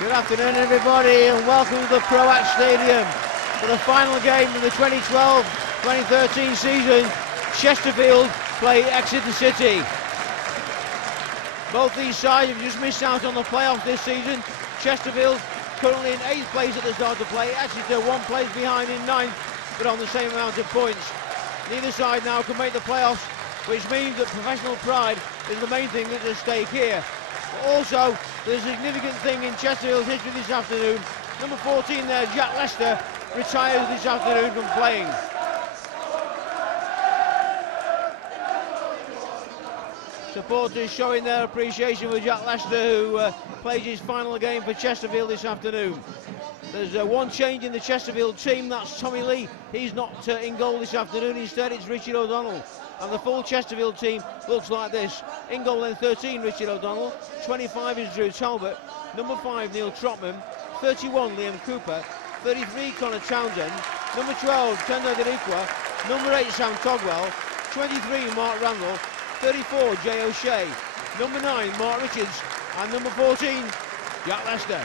Good afternoon everybody and welcome to the Spireites Stadium for the final game of the 2012-2013 season. Chesterfield play Exeter City. Both these sides have just missed out on the playoffs this season. Chesterfield currently in 8th place at the start of play. Exeter 1 place behind in 9th, but on the same amount of points. Neither side now can make the playoffs, which means that professional pride is the main thing that's at stake here. But also, there's a significant thing in Chesterfield's history this afternoon. Number 14 there, Jack Lester, retires this afternoon from playing. Supporters showing their appreciation for Jack Lester, who plays his final game for Chesterfield this afternoon. There's one change in the Chesterfield team, that's Tommy Lee. He's not in goal this afternoon, instead it's Richard O'Donnell. And the full Chesterfield team looks like this. In goal then 13, Richard O'Donnell. 25 is Drew Talbot. Number 5, Neil Trotman. 31, Liam Cooper. 33, Connor Townsend. Number 12, Tendo Deriqua. Number 8, Sam Togwell. 23, Mark Randall. 34, Jay O'Shea. Number 9, Mark Richards. And number 14, Jack Lester.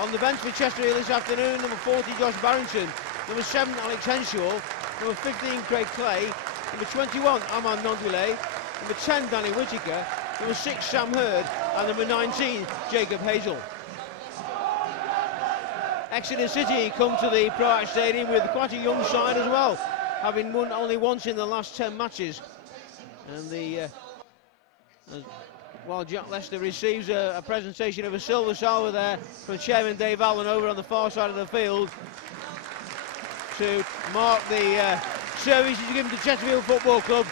On the bench for Chesterfield this afternoon, number 40, Josh Barrington. Number 7, Alex Henshaw. Number 15, Craig Clay. Number 21, Aman Nondule. Number 10, Danny Whittaker. Number 6, Sam Hurd. And number 19, Jacob Hazel. Exeter City come to the Spireites Stadium with quite a young side as well, having won only once in the last 10 matches. And while Jack Lester receives a presentation of a silver salver there from Chairman Dave Allen over on the far side of the field to mark the services given to Chesterfield Football Club.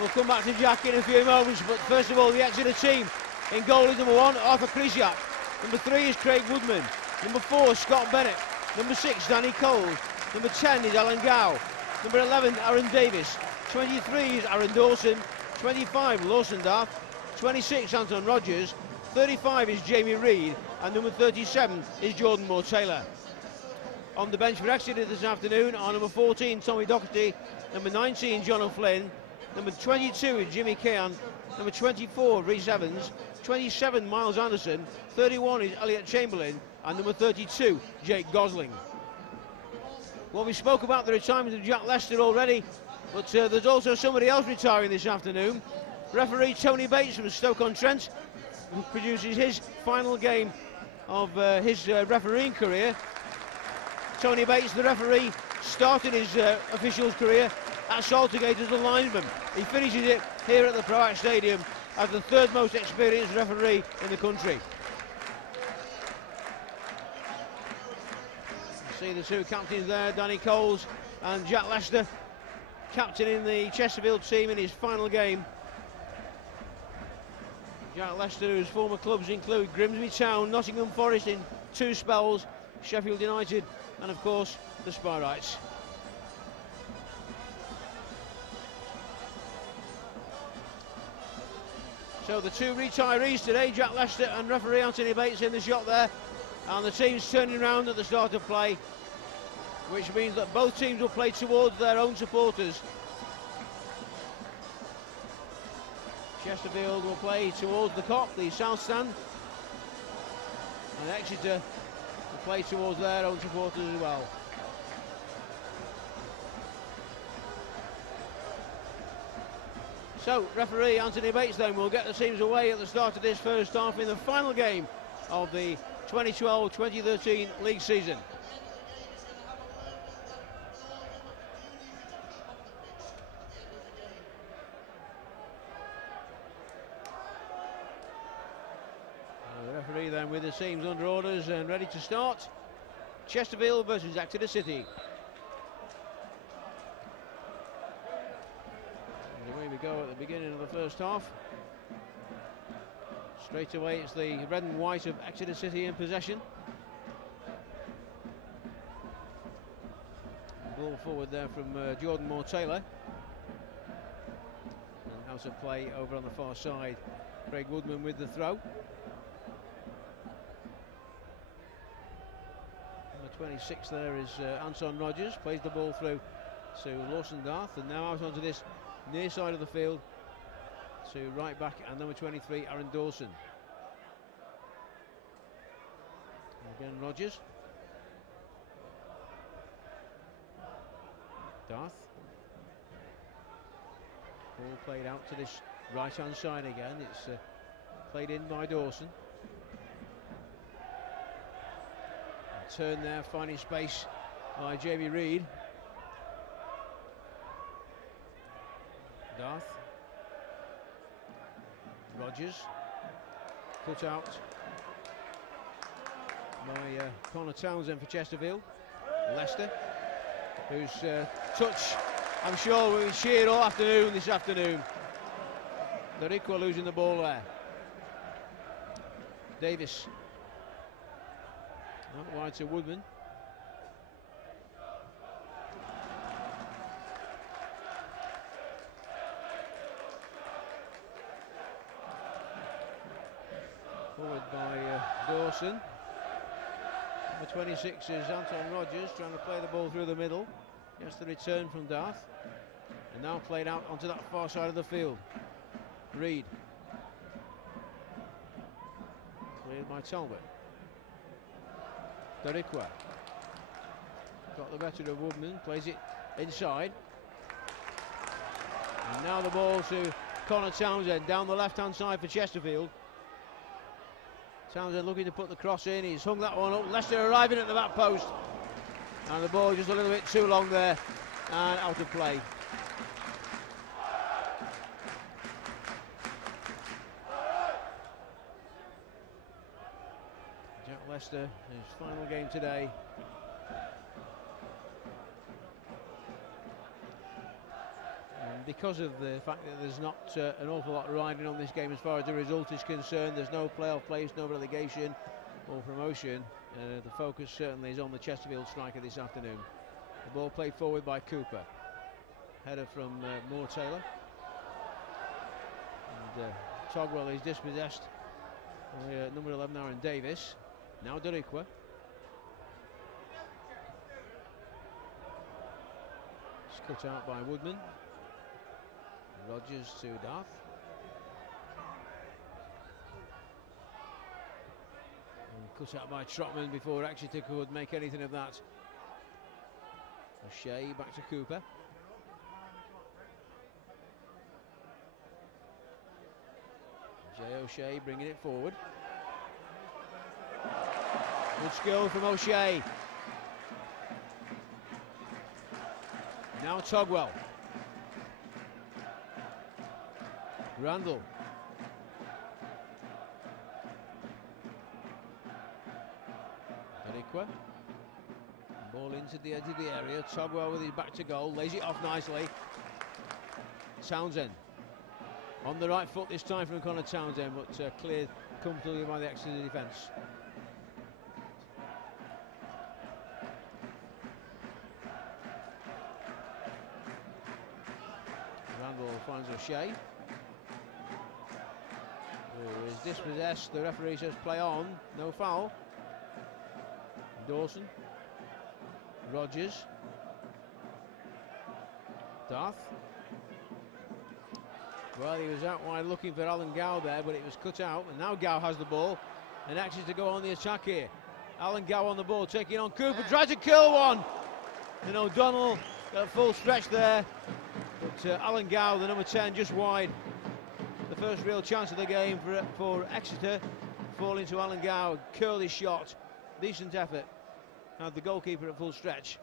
We'll come back to Jack in a few moments, but first of all, the Exeter team. In goal is number 1, Arthur Krisiak. Number 3 is Craig Woodman. Number 4, Scott Bennett. Number 6, Danny Coles. Number 10 is Alan Gow. Number 11, Aaron Davis. 23 is Aaron Dawson. 25, Lawson Daff. 26, Anton Rogers. 35 is Jamie Reid. And number 37 is Jordan Moore-Taylor. On the bench for Exeter this afternoon are number 14, Tommy Docherty. Number 19, John O'Flynn. Number 22 is Jimmy Kean. Number 24, Rhys Evans. 27, Miles Anderson. 31 is Elliot Chamberlain. And number 32, Jake Gosling. Well, we spoke about the retirement of Jack Lester already, but there's also somebody else retiring this afternoon. Referee Tony Bates from Stoke-on-Trent, who produces his final game of his refereeing career. Tony Bates, the referee, started his officials career at Saltergate as a linesman. He finishes it here at the Spireites Stadium as the 3rd most experienced referee in the country. See the 2 captains there, Danny Coles and Jack Lester, captaining the Chesterfield team in his final game. Jack Lester, whose former clubs include Grimsby Town, Nottingham Forest in 2 spells, Sheffield United, and of course the Spireites. So the 2 retirees today, Jack Lester and referee Anthony Bates in the shot there, and the team's turning around at the start of play, which means that both teams will play towards their own supporters. Chesterfield will play towards the Kop, the south stand, and Exeter will play towards their own supporters as well. So, referee Anthony Bates then will get the teams away at the start of this first half in the final game of the 2012-2013 league season. The referee then with the teams under orders and ready to start. Chesterfield versus Exeter City. Away we go at the beginning of the first half. Straight away it's the red and white of Exeter City in possession. Ball forward there from Jordan Moore-Taylor. And out of play over on the far side. Craig Woodman with the throw. Number 26 there is Anton Rogers, plays the ball through to Lawson Darth, and now out onto this near side of the field to right back and number 23, Aaron Dawson. Again, Rogers. Darth. Ball played out to this right-hand side again. It's played in by Dawson. Turn there, finding space by Jamie Reid. Darth. Rogers. Cut out by Connor Townsend for Chesterfield. Leicester, whose touch, I'm sure, will be cheered all afternoon this afternoon. Doriqua losing the ball there. Davis. Out wide to Woodman. Forward by Dawson. Number 26 is Anton Rogers trying to play the ball through the middle. Gets the return from Darth. And now played out onto that far side of the field. Reid. Cleared by Talbot. Doriqua. Got the better of Woodman, plays it inside. And now the ball to Connor Townsend down the left-hand side for Chesterfield. Townsend looking to put the cross in, he's hung that one up. Leicester arriving at the back post. And the ball just a little bit too long there and out of play. Jack Leicester, his final game today. And because of the fact that there's not an awful lot riding on this game as far as the result is concerned, there's no playoff place, no relegation or promotion. The focus certainly is on the Chesterfield striker this afternoon. The ball played forward by Cooper. Header from Moore Taylor. And Togwell is dispossessed by number 11, Aaron Davis. Now Doriqua. It's cut out by Woodman. Rogers to Darth. And cut out by Trotman before Exeter could make anything of that. O'Shea back to Cooper. Jay O'Shea bringing it forward. Good skill from O'Shea. Now Togwell. Randall. Doriqua. Ball into the edge of the area. Togwell with his back to goal. Lays it off nicely. Townsend. On the right foot this time from Connor Townsend, but cleared comfortably by the Exeter defence. Randall finds O'Shea, who is dispossessed. The referee says play on, no foul. Dawson. Rogers. Darth. Well, he was out wide looking for Alan Gow there, but it was cut out, and now Gow has the ball and Exeter to go on the attack here. Alan Gow on the ball, taking on Cooper, tries to kill one, and O'Donnell got a full stretch there, but Alan Gow, the number 10, just wide. The first real chance of the game for Exeter, falling to Alan Gow, curly shot, decent effort. Had the goalkeeper at full stretch,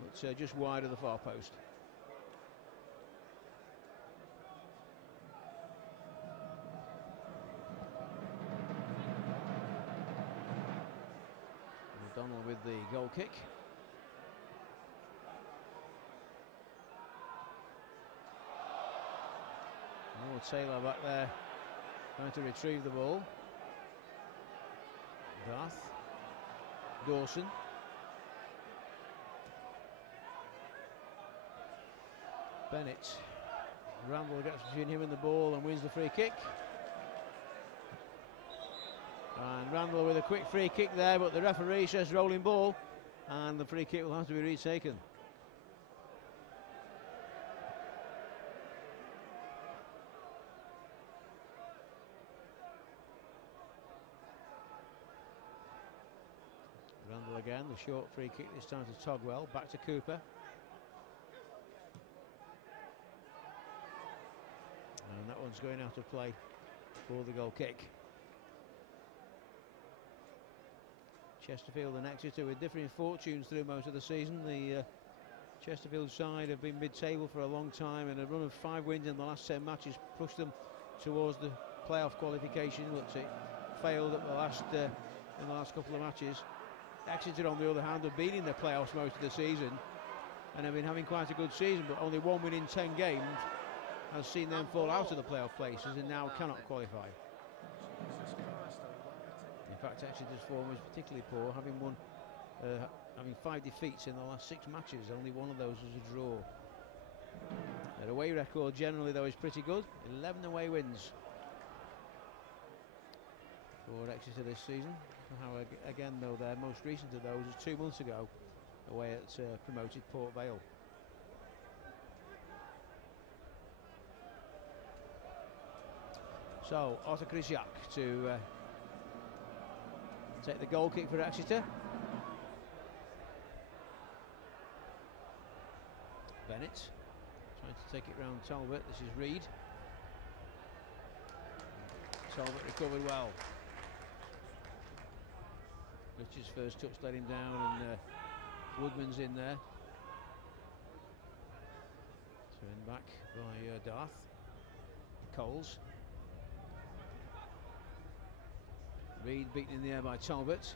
but just wide of the far post. O'Donnell with the goal kick. Moore Taylor back there trying to retrieve the ball. Darth. Dawson. Bennett. Randall gets between him and the ball and wins the free kick. And Randall with a quick free kick there, but the referee says rolling ball, and the free kick will have to be retaken. again. The short free kick this time to Togwell. Back to Cooper. And that one's going out of play for the goal kick. Chesterfield and Exeter with differing fortunes through most of the season. The Chesterfield side have been mid-table for a long time, and a run of 5 wins in the last 10 matches pushed them towards the playoff qualification, but it failed at the last in the last couple of matches. Exeter, on the other hand, have been in the playoffs most of the season and have been having quite a good season, but only 1 win in 10 games has seen them fall out of the playoff places and now cannot qualify. In fact, Exeter's form is particularly poor, having 5 defeats in the last 6 matches. Only one of those was a draw. Their away record generally, though, is pretty good. 11 away wins for Exeter this season. How again, though, their most recent of those was 2 months ago, away at promoted Port Vale. So Arthur Krysiak to take the goal kick for Exeter. Bennett trying to take it round Talbot. This is Reid. Talbot recovered well. Richards' first touch let him down, and Woodman's in there. Turned back by Darth. Coles. Reid beaten in the air by Talbot.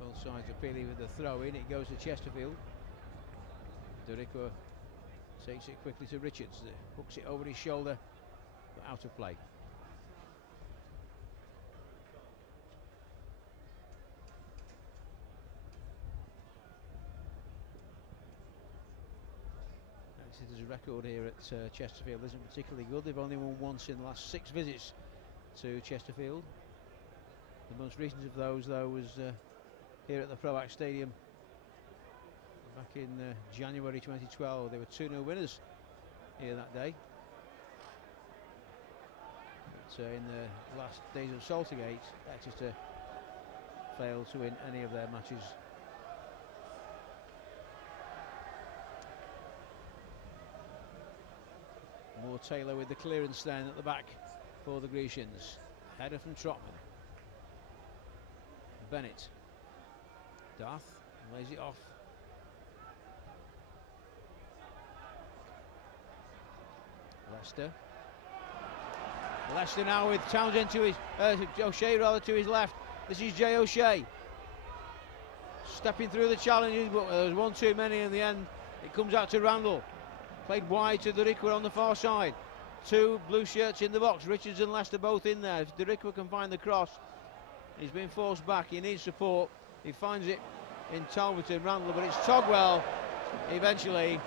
Both sides appealing with the throw in. It goes to Chesterfield. Durico takes it quickly to Richards. Hooks it over his shoulder, but out of play. Exeter's record here at Chesterfield isn't particularly good. They've only won once in the last 6 visits to Chesterfield. The most recent of those, though, was here at the Proact Stadium back in January 2012. They were 2-0 winners here that day. But in the last days of Saltergate, Exeter failed to win any of their matches. Moore Taylor with the clearance then at the back for the Grecians. Header from Trotman. Bennett. Darth lays it off. Leicester now with Townsend to his O'Shea rather to his left. This is Jay O'Shea stepping through the challenges, but there was one too many in the end. It comes out to Randall, played wide to Durico on the far side. 2 blue shirts in the box. Richards and Leicester both in there. If Durico can find the cross, he's been forced back. He needs support. He finds it in Talbot and Randall, but it's Togwell eventually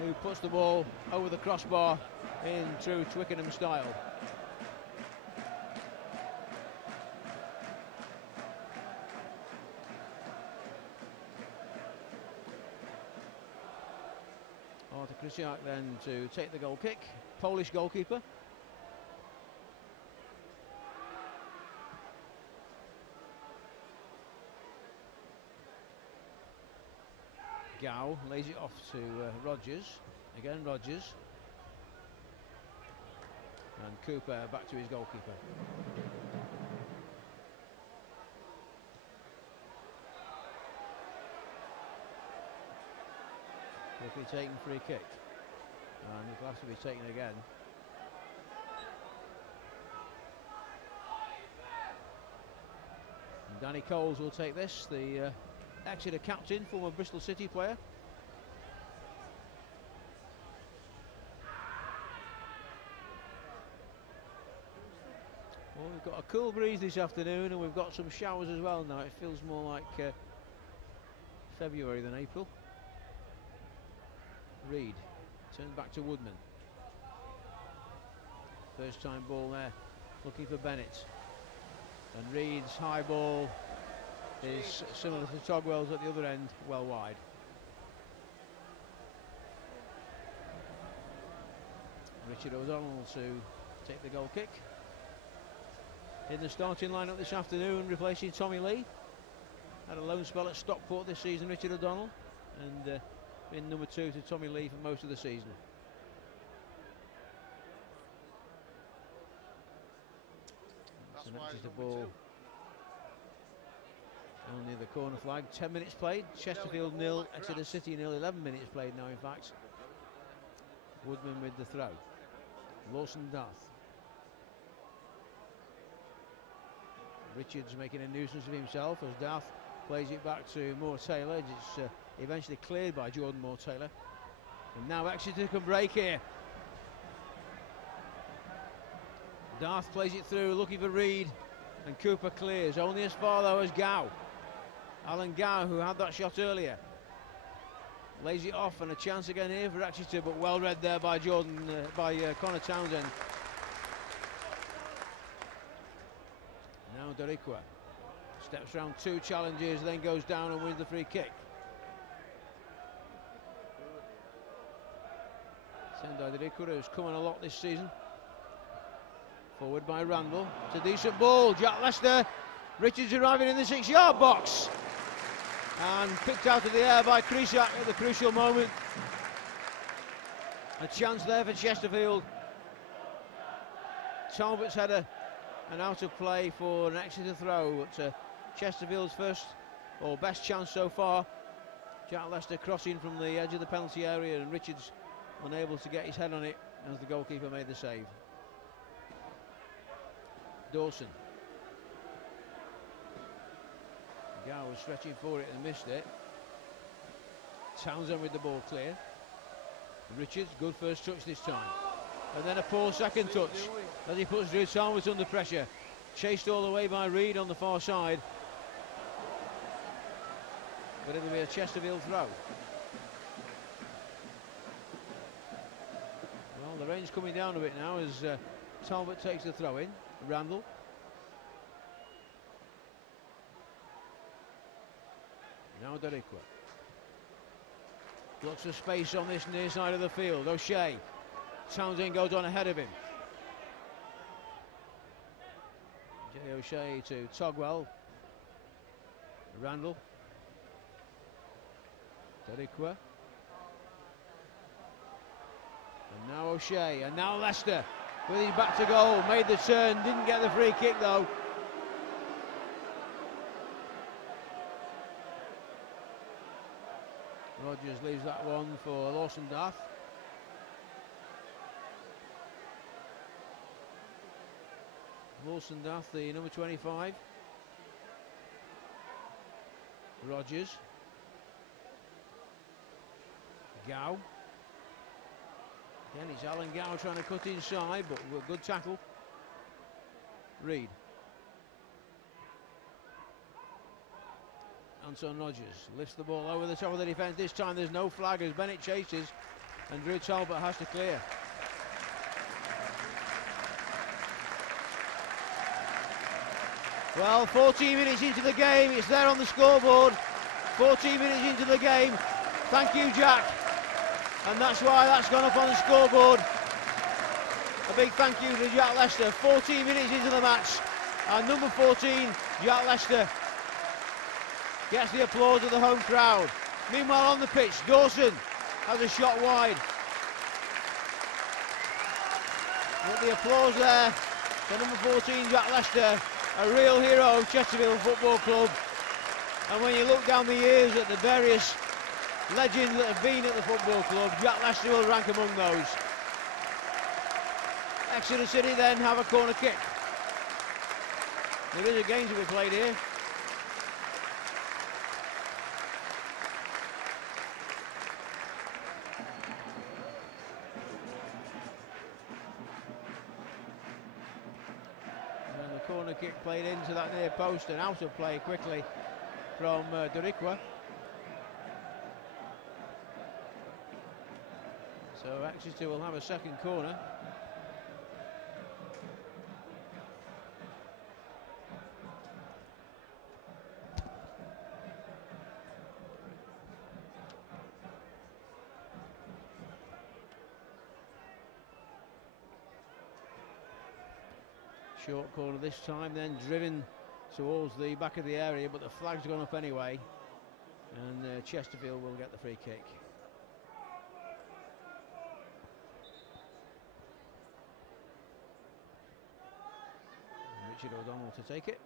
who puts the ball over the crossbar in true Twickenham style. Arthur Krysiak then to take the goal kick. Polish goalkeeper. Gow lays it off to Rogers. Again Rogers. And Cooper back to his goalkeeper. Quickly taken free kick. And the glass will be taken again. And Danny Coles will take this, the Exeter captain, former Bristol City player. Well, we've got a cool breeze this afternoon and we've got some showers as well now. It feels more like February than April. Reid turned back to Woodman. First time ball there, looking for Bennett. And Reid's high ball is similar to Togwell's at the other end, well wide. Richard O'Donnell to take the goal kick. in the starting lineup this afternoon, replacing Tommy Lee. Had a loan spell at Stockport this season, Richard O'Donnell, and been number 2 to Tommy Lee for most of the season. That's an Exeter ball on near the corner flag. 10 minutes played. Chesterfield 0, Exeter City 0. 11 minutes played now, in fact. Woodman with the throw. Lawson Darth. Richards making a nuisance of himself as Darth plays it back to Moore Taylor. It's eventually cleared by Jordan Moore Taylor. And now Exeter can break here. Darth plays it through, looking for Reed, and Cooper clears. Only as far though as Gow. Alan Gow, who had that shot earlier, lays it off, and a chance again here for Exeter, but well read there by Connor Townsend. Now Dorikwa steps round 2 challenges, then goes down and wins the free kick. Sendai Dorikwa, who's come on a lot this season. Forward by Randall. It's a decent ball. Jack Lester. Richards arriving in the 6-yard box. And picked out of the air by Krysiak at the crucial moment. A chance there for Chesterfield. Talbot's header and out of play for an Exeter throw. But Chesterfield's first or best chance so far. Jack Lester crossing from the edge of the penalty area, and Richards unable to get his head on it as the goalkeeper made the save. Dawson. Gow was stretching for it and missed it. Townsend with the ball clear. Richards, good first touch this time. And then a poor second touch as he puts Drew Talbot under pressure. Chased all the way by Reed on the far side. But it'll be a Chesterfield throw. Well, the rain's coming down a bit now as Talbot takes the throw in. Randall. Now Dorikwa. Lots of space on this near side of the field. O'Shea. Townsend goes on ahead of him. Jay O'Shea to Togwell. Randall. Dorikwa. And now O'Shea. And now Lester. With his back to goal, made the turn, didn't get the free kick though. Rogers leaves that one for Lawson Darth. Lawson Darth, the number 25. Rogers. Gow. Again, it's Alan Gow trying to cut inside, but with a good tackle. Reed. Anton Rogers lifts the ball over the top of the defence. This time there's no flag as Bennett chases, and Drew Talbot has to clear. Well, 14 minutes into the game, it's there on the scoreboard. 14 minutes into the game. Thank you, Jack. And that's why that's gone up on the scoreboard. A big thank you to Jack Lester. 14 minutes into the match, and number 14, Jack Lester, gets the applause of the home crowd. Meanwhile on the pitch, Dawson has a shot wide. With the applause there for number 14, Jack Lester, a real hero of Chesterfield Football Club. And when you look down the years at the various legends that have been at the football club, Jack Lester will rank among those. Exeter City then have a corner kick. There is a game to be played here. And the corner kick played into that near post and out of play quickly from Dorikwa. So Exeter will have a second corner. Short corner this time, then driven towards the back of the area, but the flag's gone up anyway, and Chesterfield will get the free kick. Richard O'Donnell to take it.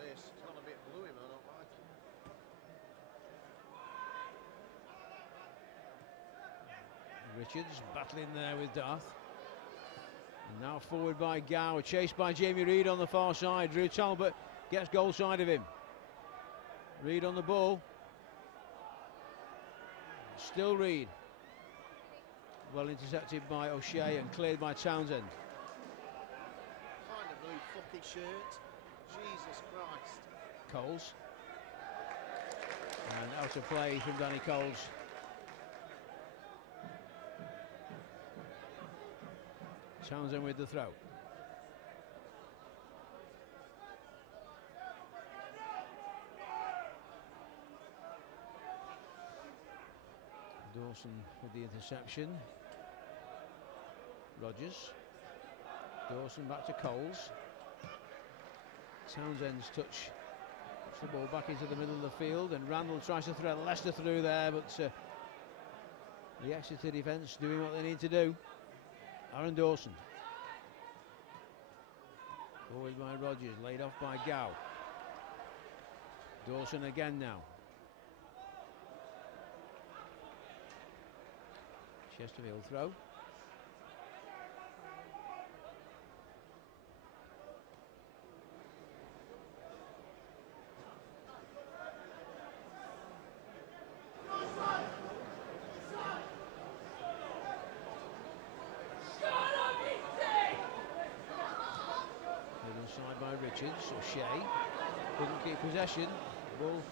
It's gone a bit bluey, man. I don't like it. Richards battling there with Darth. And now forward by Gow, chased by Jamie Reid on the far side. Drew Talbot gets goal side of him. Reid on the ball. Still Reid. Well intercepted by O'Shea and cleared by Townsend. Find a blue fucking shirt. Jesus Christ. Coles. And out of play from Danny Coles. Townsend with the throw. Dawson with the interception. Rogers. Dawson back to Coles. Townsend's touch. Puts the ball back into the middle of the field, and Randall tries to thread Leicester through there, but the Exeter defence doing what they need to do. Aaron Dawson. Forward by Rogers, laid off by Gow. Dawson again now. Chesterfield throw. Side by Richards. O'Shea couldn't keep possession. Ball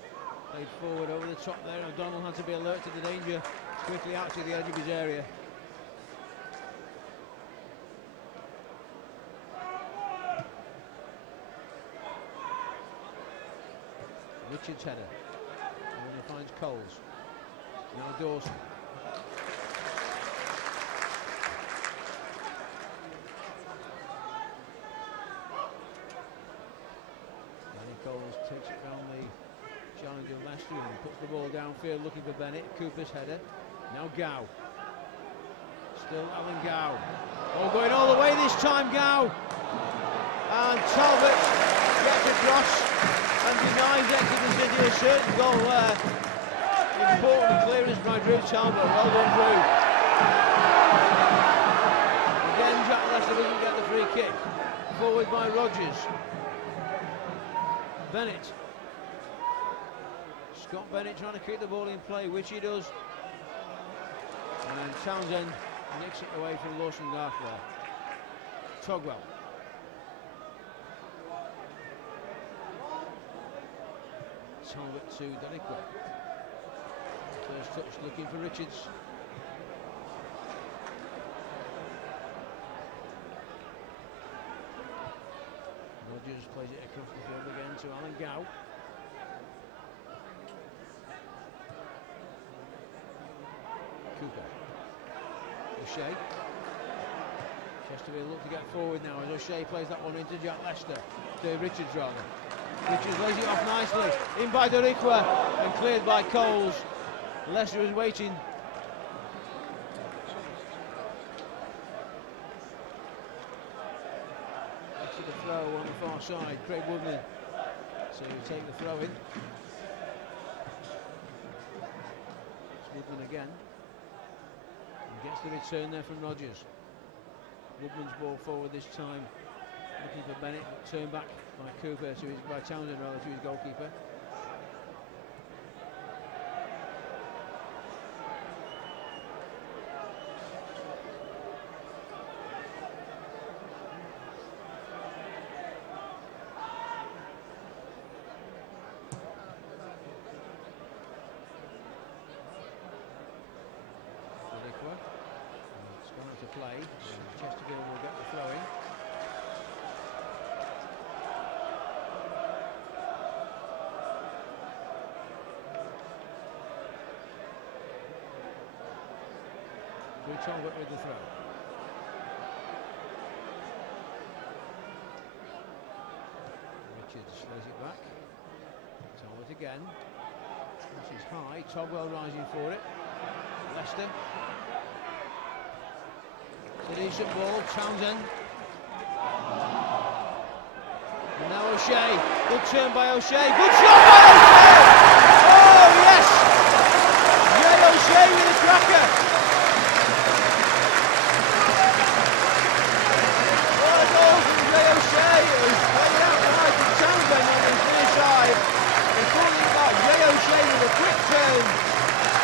played forward over the top there. O'Donnell had to be alert to the danger. Quickly out to the edge of his area. Richards header. And he finds Coles. Now Dawson. Coles takes it down the challenge of Leicester and puts the ball downfield looking for Bennett. Cooper's header. Now Gow. Still Alan Gow. Oh, going all the way this time, Gow. And Talbot gets across and denies Exeter City a certain goal there. Important clearance by Drew Talbot. Well done, Drew. Again, Jack Leicester doesn't get the free kick. Forward by Rogers. Bennett. Scott Bennett trying to keep the ball in play, which he does. And Townsend nicks it away from Lawson Garth there. Togwell. Talbot to Daniqua. First touch looking for Richards. Rogers plays it across the field again to Alan Gow. Cooper. O'Shea. Chesterfield look to get forward now as O'Shea plays that one into Jack Leicester. To Richards rather. Richards lays it off nicely. In by Daniqua and cleared by Coles. Leicester is waiting. The throw on the far side, Craig Woodman to take the throw in. It's Woodman again. And gets the return there from Rogers. Woodman's ball forward this time, looking for Bennett, but turned back by Cooper to his, by Townsend rather, to his goalkeeper. play. Chesterfield will get the throw in. Drew Talbot with the throw. Richards lays it back. Talbot again. This is high. Togwell rising for it. Leicester. It's a decent ball. Townsend. And now O'Shea. Good turn by O'Shea. Good shot by O'Shea! Oh yes! Jay O'Shea with a cracker. What a goal from Jay O'Shea. It was played out wide to Townsend on his near side. He's talking about Jay O'Shea with a quick turn.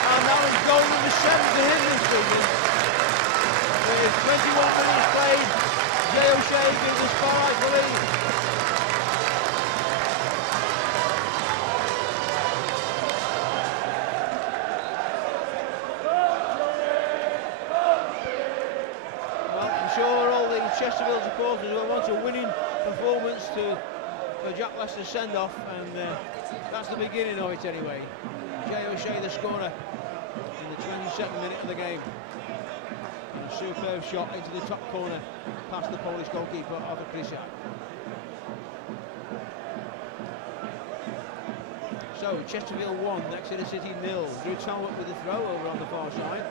And that was goal number 7 for him this season. With 21 minutes played, Jay O'Shea gives the Spireites the lead. Well, I'm sure all the Chesterfield supporters will want a winning performance for Jack Leicester's send-off, and that's the beginning of it anyway. Jay O'Shea, the scorer, in the 22nd minute of the game. And a superb shot into the top corner, past the Polish goalkeeper, Arthur Krysiak. So, Chesterfield 1, Exeter City 0. Drew Talbot with the throw over on the far side.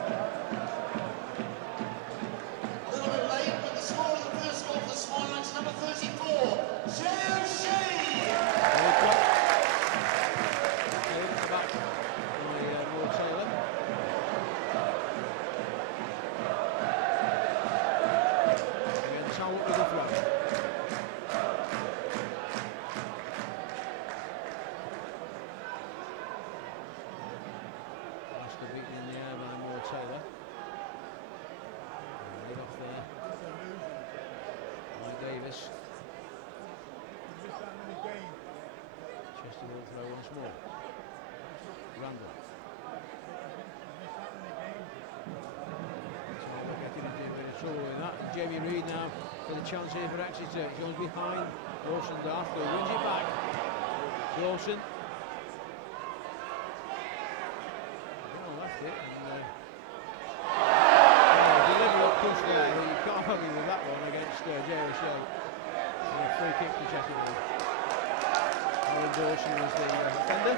A little bit late, but the score of the first goal for Spireites, number 34, Jay O'Shea! Back from the Lord Taylor. Again, Talbot with the throw. Leicester beaten in the air by Lord Taylor. Laid off there by Davis. Chesterfield throw once more. Randall. So we're getting into a bit of trouble with that. Jamie Reid now with a chance here for Exeter. Jones behind. Dawson Darth wins it back. Dawson. Left it and deliberate push there. You can't argue with that one against Jay O'Shea. And a free kick to Chesterfield. Alan Dawson was the defender.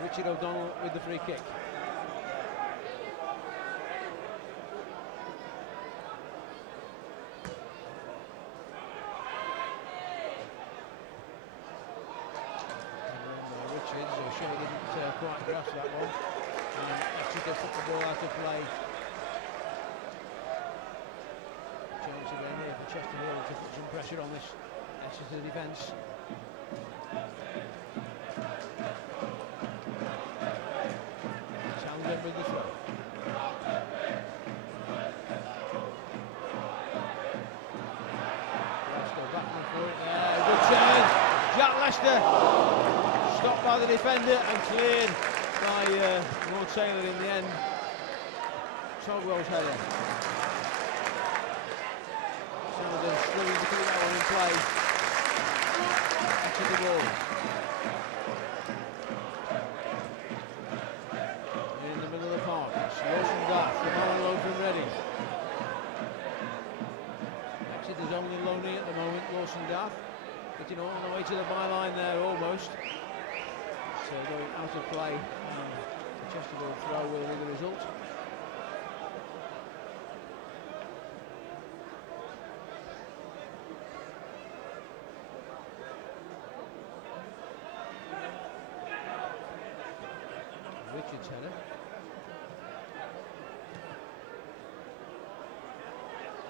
Richard O'Donnell with the free kick. Richards, O'Shea didn't quite grasp that one. And Exeter put the ball out of play. Chance again here for Chesterfield to put some pressure on this Exeter defence. Townsend with the throw. Leicester back for it there. Good turn. Jack Leicester stopped by the defender and cleared by Lord Taylor in the end. Togwell's header. Townsend struggling to keep that one in play. To the ball. In the middle of the park, it's Lawson Darth, the man on loan from Reading. Exeter's only loanee at the moment, Lawson Darth. Getting all the way to the byline there almost. So going out of play. The Chesterfield throw will be the result. Richards header.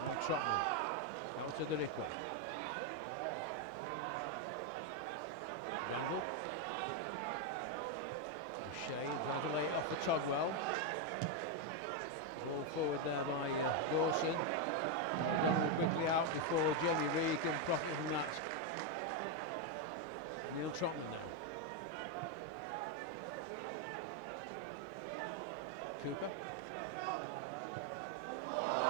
And Trotman. Out to the Rico. Randall. O'Shea trying to lay it off for Togwell. Ball forward there by Dawson. Donald quickly out before Jamie Reid can profit from that. Neil Trotman now. Cooper.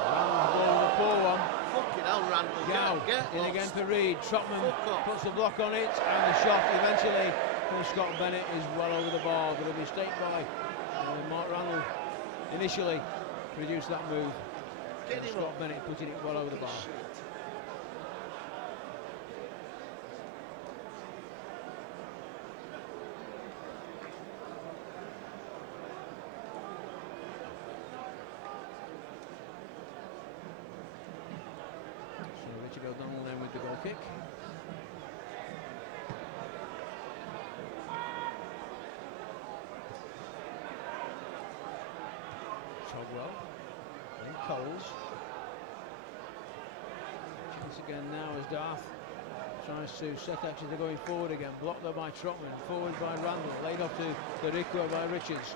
Randall's ball with a poor one. Fucking hell, Randall. Gow Get in lost. again for Reed. Trotman Fuck off. puts the block on it, and the shot eventually from Scott Bennett is well over the bar, but a mistake by Mark Randall initially produced that move. Get him Scott up. Bennett putting it well over the bar. Shit. So Richard O'Donnell then with the goal kick. Togwell, then Coles. Chance again now as Darth tries to set Exeter going forward again. Blocked there by Trotman, forward by Randall, laid off to Derikwa by Richards.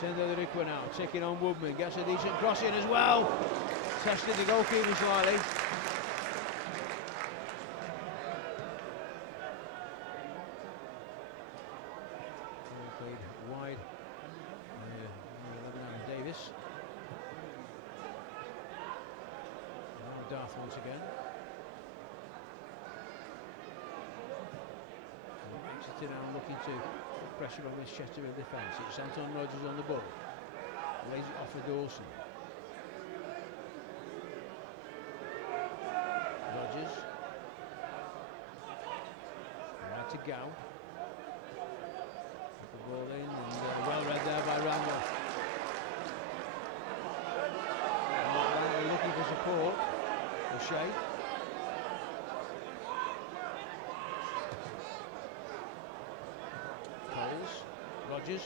Send the Derikwa now, taking on Woodman, gets a decent cross in as well. Tested the goalkeeper slightly. Played wide. Davis. Now Darth once again. Exeter now looking to put pressure on this Chesterfield defence. It's Anton Rogers on the ball. Lays it off for Dawson. Rogers. Right to Gow. Put the ball in, and well read there by Randall. Looking for support. O'Shea. Coles. Rogers.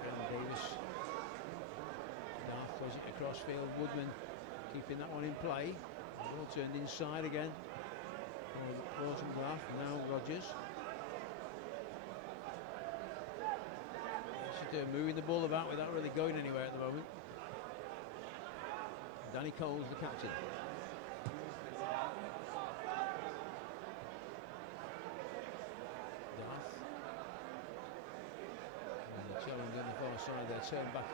Again Davis. Darth plays it across field. Woodman keeping that one in play. Ball turned inside again. Bottom Darth. Now Rogers. Moving the ball about without really going anywhere at the moment. Danny Coles, the captain. Darth. And the challenge on the far side there, turned back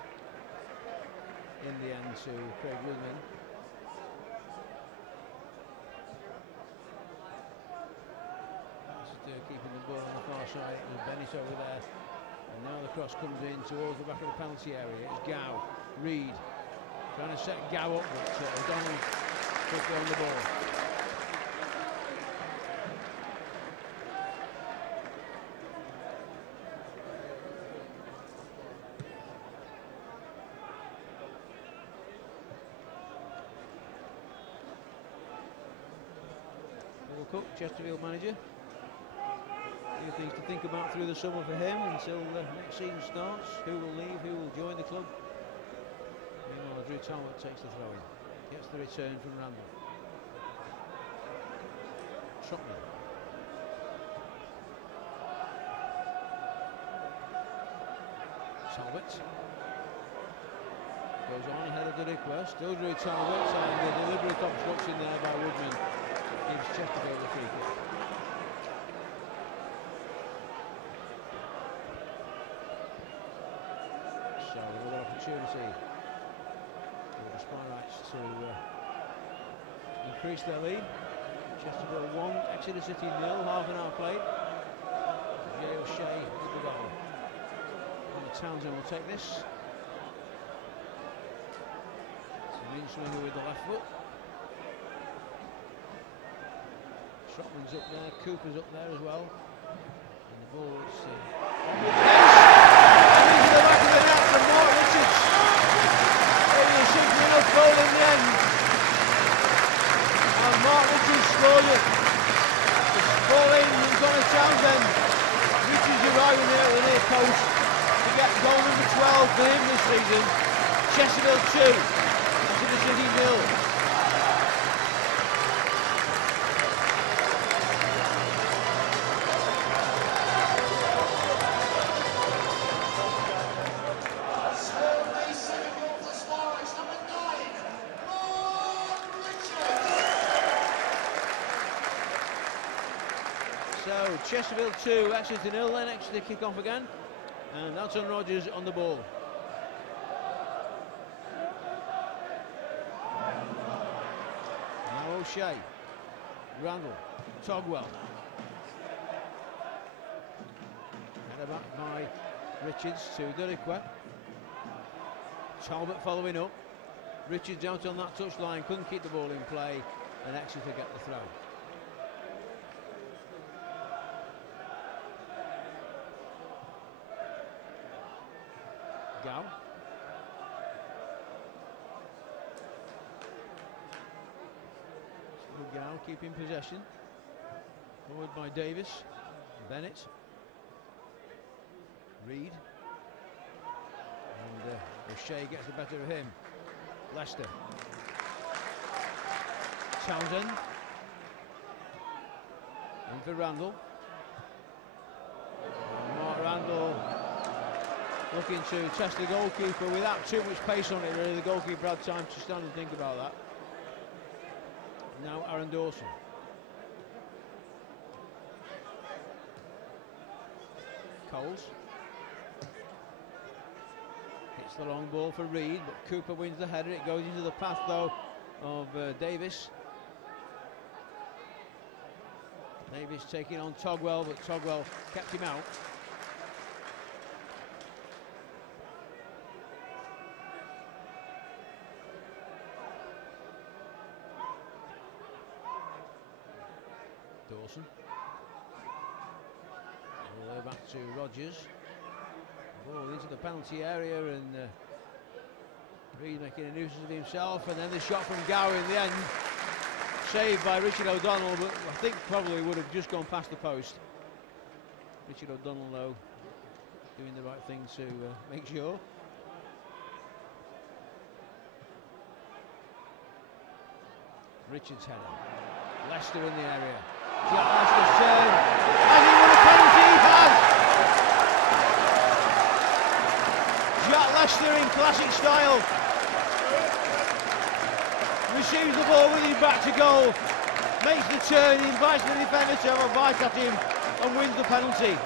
in the end to Craig Woodman. Keeping the ball on the far side. It was Bennett over there. And now the cross comes in towards the back of the penalty area. It's Gow, Reed, trying to set Gow up, but O'Donnell took on the ball. Will Cook, Chesterfield manager. Few things to think about through the summer for him until the next season starts. Who will leave, who will join the club. Meanwhile, Drew Talbot takes the throw in. Gets the return from Randall. Trotman. Talbot. Goes on ahead of the request. Still Drew Talbot, and the deliberate obstruction there by Woodman gives Chesterfield the free kick. So another opportunity for the Spireites to increase their lead. Chesterfield 1, Exeter City 0, half an hour played. Jay O'Shea with the goal. And Townsend will take this. Swinger with the left foot. Trotman's up there, Cooper's up there as well. And the ball is into the back of the net from Mark Richards. Maybe a simple enough goal in the end. And Mark Richards scored it. It's ball in from Connor Townsend. Richards arriving there at the near post to get goal number 12 for him this season. Chesterfield 2. City 0. So Chesterfield 2, Exeter 0, then Exeter kick off again. And that's on Rogers on the ball. Now O'Shea, Randall, Togwell. Header back by Richards to Duriquet. Talbot following up. Richards out on that touchline, couldn't keep the ball in play, and Exeter get the throw. Gow. Gow keeping possession. Forward by Davis. Bennett. Reed. And O'Shea gets the better of him. Leicester. Townsend. In for Randall. And Mark Randall looking to test the goalkeeper without too much pace on it, really. The goalkeeper had time to stand and think about that. Now Aaron Dawson. Coles. Hits the long ball for Reed, but Cooper wins the header. It goes into the path, though, of Davis. Davis taking on Togwell, but Togwell kept him out. Dawson. All the way back to Rogers. Ball into the penalty area, and Reed making a nuisance of himself, and then the shot from Gow in the end. Saved by Richard O'Donnell, but I think probably would have just gone past the post. Richard O'Donnell, though, doing the right thing to make sure. Richards header. Leicester in the area. Jack Leicester's turn. Has he won a penalty? He has! Jack Leicester in classic style. Receives the ball with his back to goal. Makes the turn, he invites the defender to have a bite at him and wins the penalty.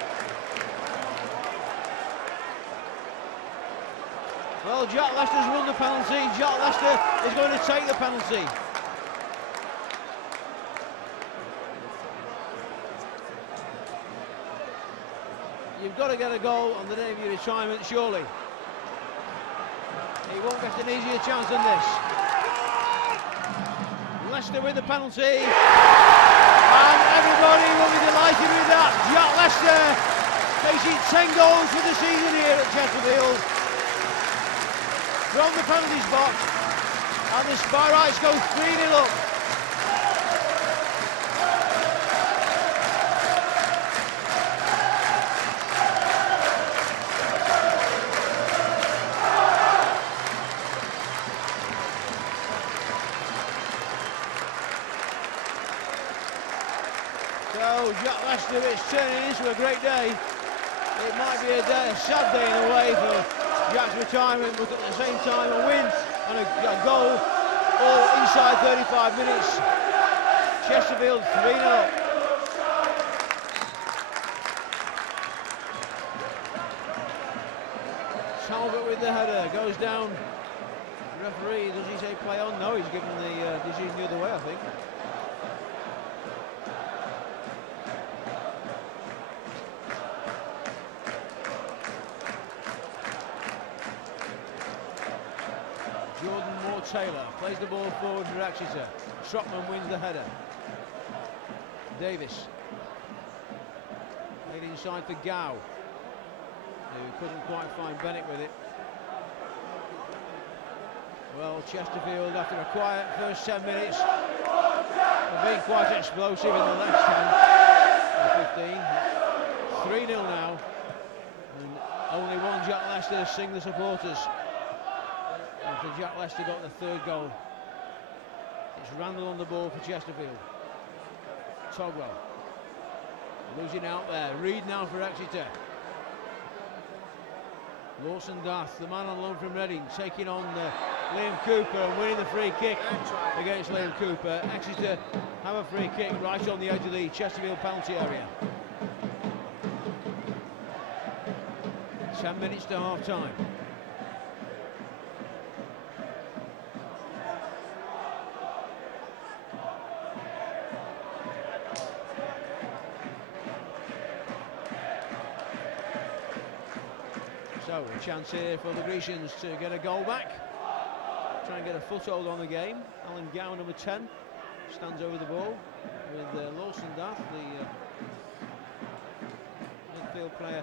Well, Jack Leicester's won the penalty. Jack Leicester is going to take the penalty. You've got to get a goal on the day of your retirement, surely. He won't get an easier chance than this. Leicester with the penalty. And everybody will be delighted with that. Jack Leicester facing 10 goals for the season here at Chesterfield. From the penalty spot. And the Spireites go 3-0 up. Jack Leicester, it's turning into a great day. It might be a sad day in a way for Jack's retirement, but at the same time a win and a goal all inside 35 minutes. Chesterfield 3-0. Talbot with the header, goes down. Referee, does he say play on? No, he's given the decision the other way, I think. Taylor plays the ball forward for Exeter. Trotman wins the header. Davis played inside for Gow, who couldn't quite find Bennett with it. Well, Chesterfield, after a quiet first 10 minutes, are being quite explosive in the next 10 or 15. 3-0 now, and only one Jack Leicester sing the supporters. After Jack Leicester got the third goal. It's Randall on the ball for Chesterfield. Togwell losing out there. Reed now for Exeter. Lawson Dath, the man on loan from Reading, taking on Liam Cooper and winning the free kick against Liam Cooper. Exeter have a free kick right on the edge of the Chesterfield penalty area. 10 minutes to half time. So a chance here for the Grecians to get a goal back. Try and get a foothold on the game. Alan Gow, number 10, stands over the ball with Lawson Dath, the midfield player.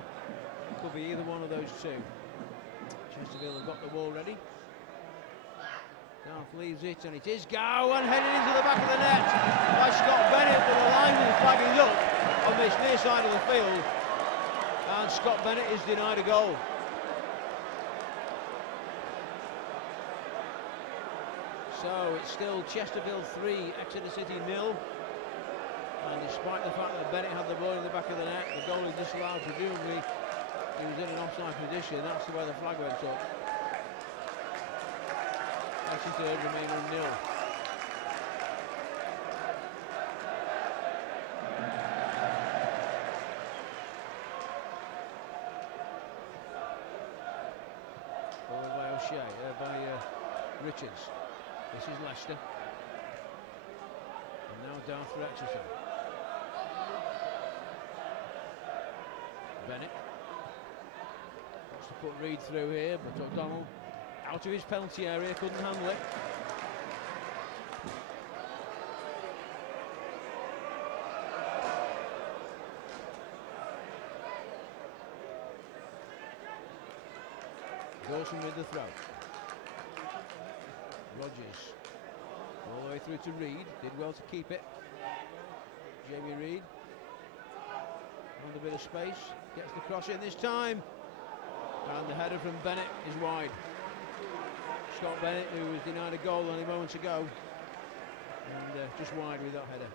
Could be either one of those two. Chesterfield have got the ball ready. Dath leaves it, and it is Gow, and headed into the back of the net by Scott Bennett, but the lineman flagging up on this near side of the field, and Scott Bennett is denied a goal. So it's still Chesterfield 3, Exeter City 0. And despite the fact that Bennett had the ball in the back of the net, the goal is disallowed. Presumably he was in an offside position. That's the way the flag went up. Exeter remain on 0. Ball by O'Shea, by Richards. This is Leicester. And now down for Exeter. Bennett wants to put Reid through here, but O'Donnell out of his penalty area, couldn't handle it. Dawson with the throw. Rogers all the way through to Reid, did well to keep it. Jamie Reid on a bit of space, gets the cross in this time, and the header from Bennett is wide. Scott Bennett, who was denied a goal only moments ago, and just wide with that header.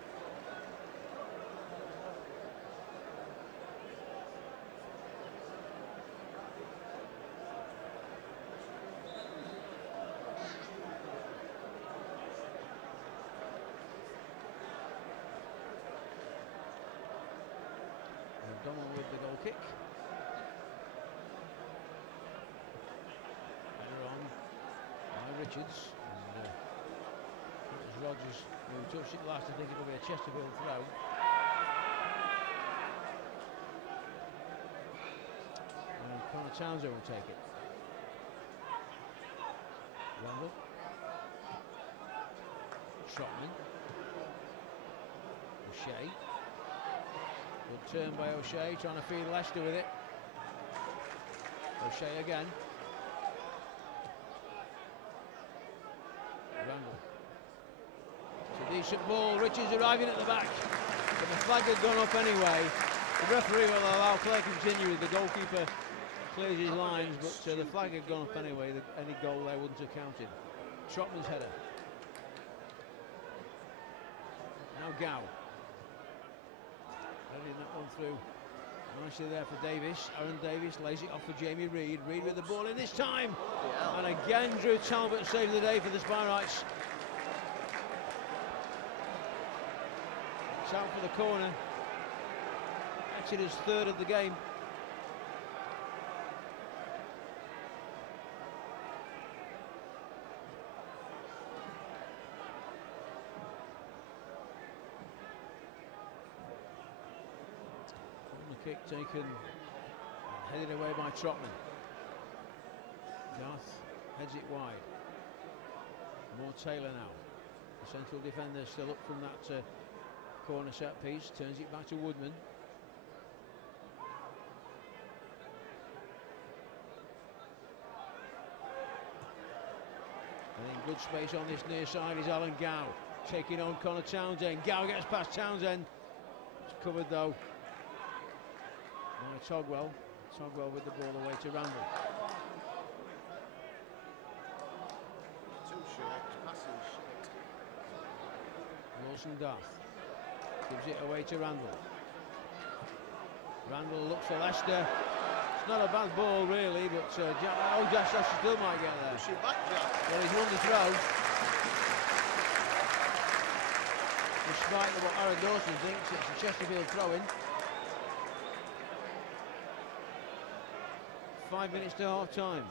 O'Donnell with the goal kick. Header on by Richards. And, it was Rogers who touched it last. I think it will be a Chesterfield throw. And Connor Townsend will take it. Randall. Trotman. O'Shea. Good turn by O'Shea, trying to feed Leicester with it. O'Shea again. Randall. It's a decent ball. Richards arriving at the back. But the flag had gone up anyway. The referee will allow play continue. The goalkeeper clears his lines, but the flag had gone up anyway. Any goal there wouldn't have counted. Trotman's header. Now Gow. Heading that one through nicely there for Davis. Aaron Davis lays it off for Jamie Reid. Reid with the ball in this time. And again Drew Talbot saved the day for the Spireites. It's out for the corner. Exeter's third of the game. Kick taken and headed away by Trotman. Dath heads it wide. More Taylor now. The central defender still up from that corner set piece. Turns it back to Woodman. And in good space on this near side is Alan Gow. Taking on Connor Townsend. Gow gets past Townsend. It's covered though. Togwell with the ball away to Randall. Too short, passing short. Lawson Dath gives it away to Randall. Randall looks for Leicester. It's not a bad ball really, but Jack still might get there. Push it back, Jack. Well, he's won the throw. Despite what Aaron Dawson thinks, it's a Chesterfield throw-in. 5 minutes to half time.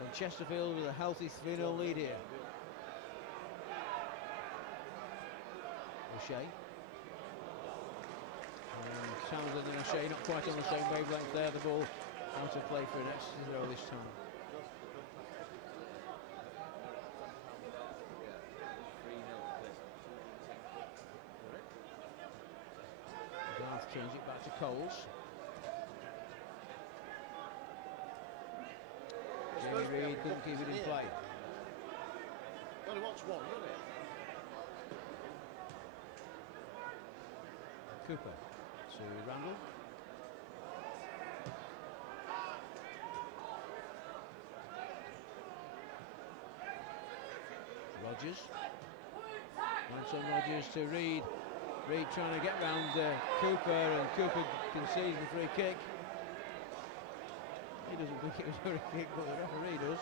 And Chesterfield with a healthy 3-0 lead here. O'Shea. And Townsend and O'Shea not quite on the same wavelength there. The ball out of play for an Exeter this time. Garth turns it back to Coles. Jamie Reid couldn't keep it in play. Only wants one, doesn't it? Cooper to Randall. Rogers. Anton Rogers to Reid. Reid trying to get round Cooper, and Cooper concedes the free kick. He doesn't think it was a free kick, but the referee does.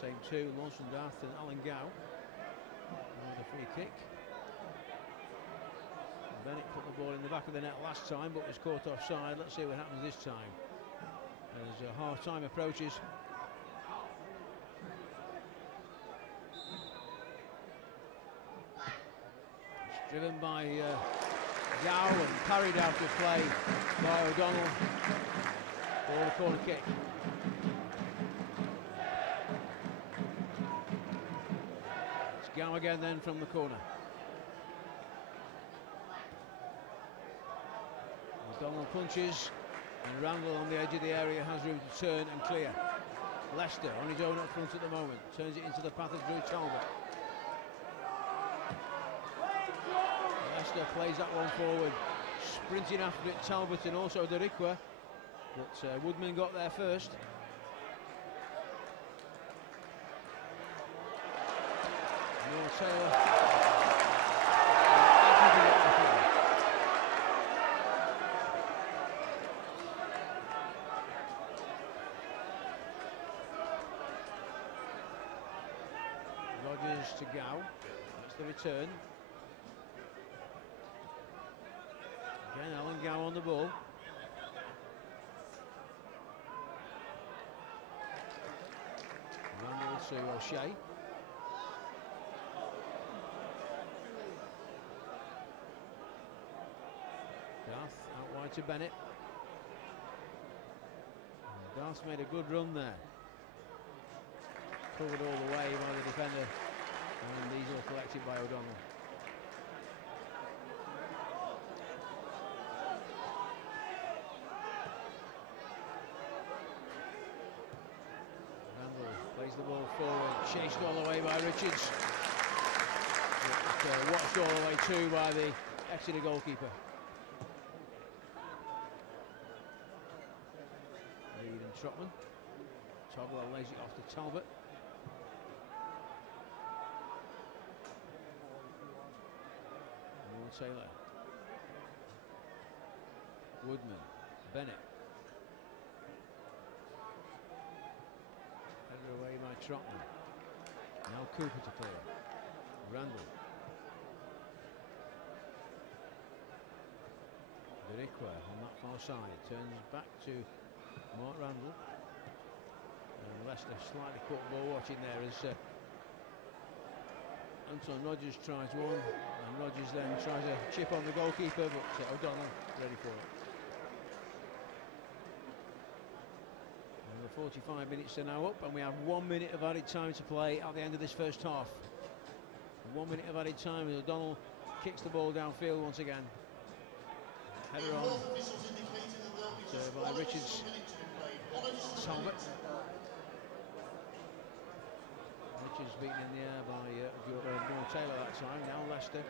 Same two, Lawson Darth and Alan Gow. Another free kick. And Bennett put the ball in the back of the net last time, but was caught offside. Let's see what happens this time. As half-time approaches. It's driven by Gow and carried out of play by O'Donnell for the corner kick. Gow again then from the corner. O'Donnell punches, and Randall on the edge of the area has room to turn and clear. Leicester on his own up front at the moment, turns it into the path of Drew Talbot. Leicester plays that one forward, sprinting after it Talbot and also Derikwa, but Woodman got there first. Taylor. Rogers to Gow. That's the return. Again, Alan Gow on the ball. Randall to O'Shea. Darth out wide to Bennett. And Darth made a good run there. Covered all the way by the defender, and these were collected by O'Donnell. Randall plays the ball forward, chased all the way by Richards. But, watched all the way too by the Exeter goalkeeper. Reid and Trotman. Togwell lays it off to Talbot. Moore Taylor. Woodman. Bennett. Headed away by Trotman. Now Cooper to clear. Randall. Derikwa on that far side. Turns back to Mark Randall. And Leicester slightly caught ball watching there as Anton Rogers tries one, and Rogers then tries a chip on the goalkeeper, but O'Donnell ready for it. And the 45 minutes are now up, and we have 1 minute of added time to play at the end of this first half. 1 minute of added time as O'Donnell kicks the ball downfield once again. Header on by Richards. Talbot. Richards beaten in the air by Moore Taylor that time. Now Leicester.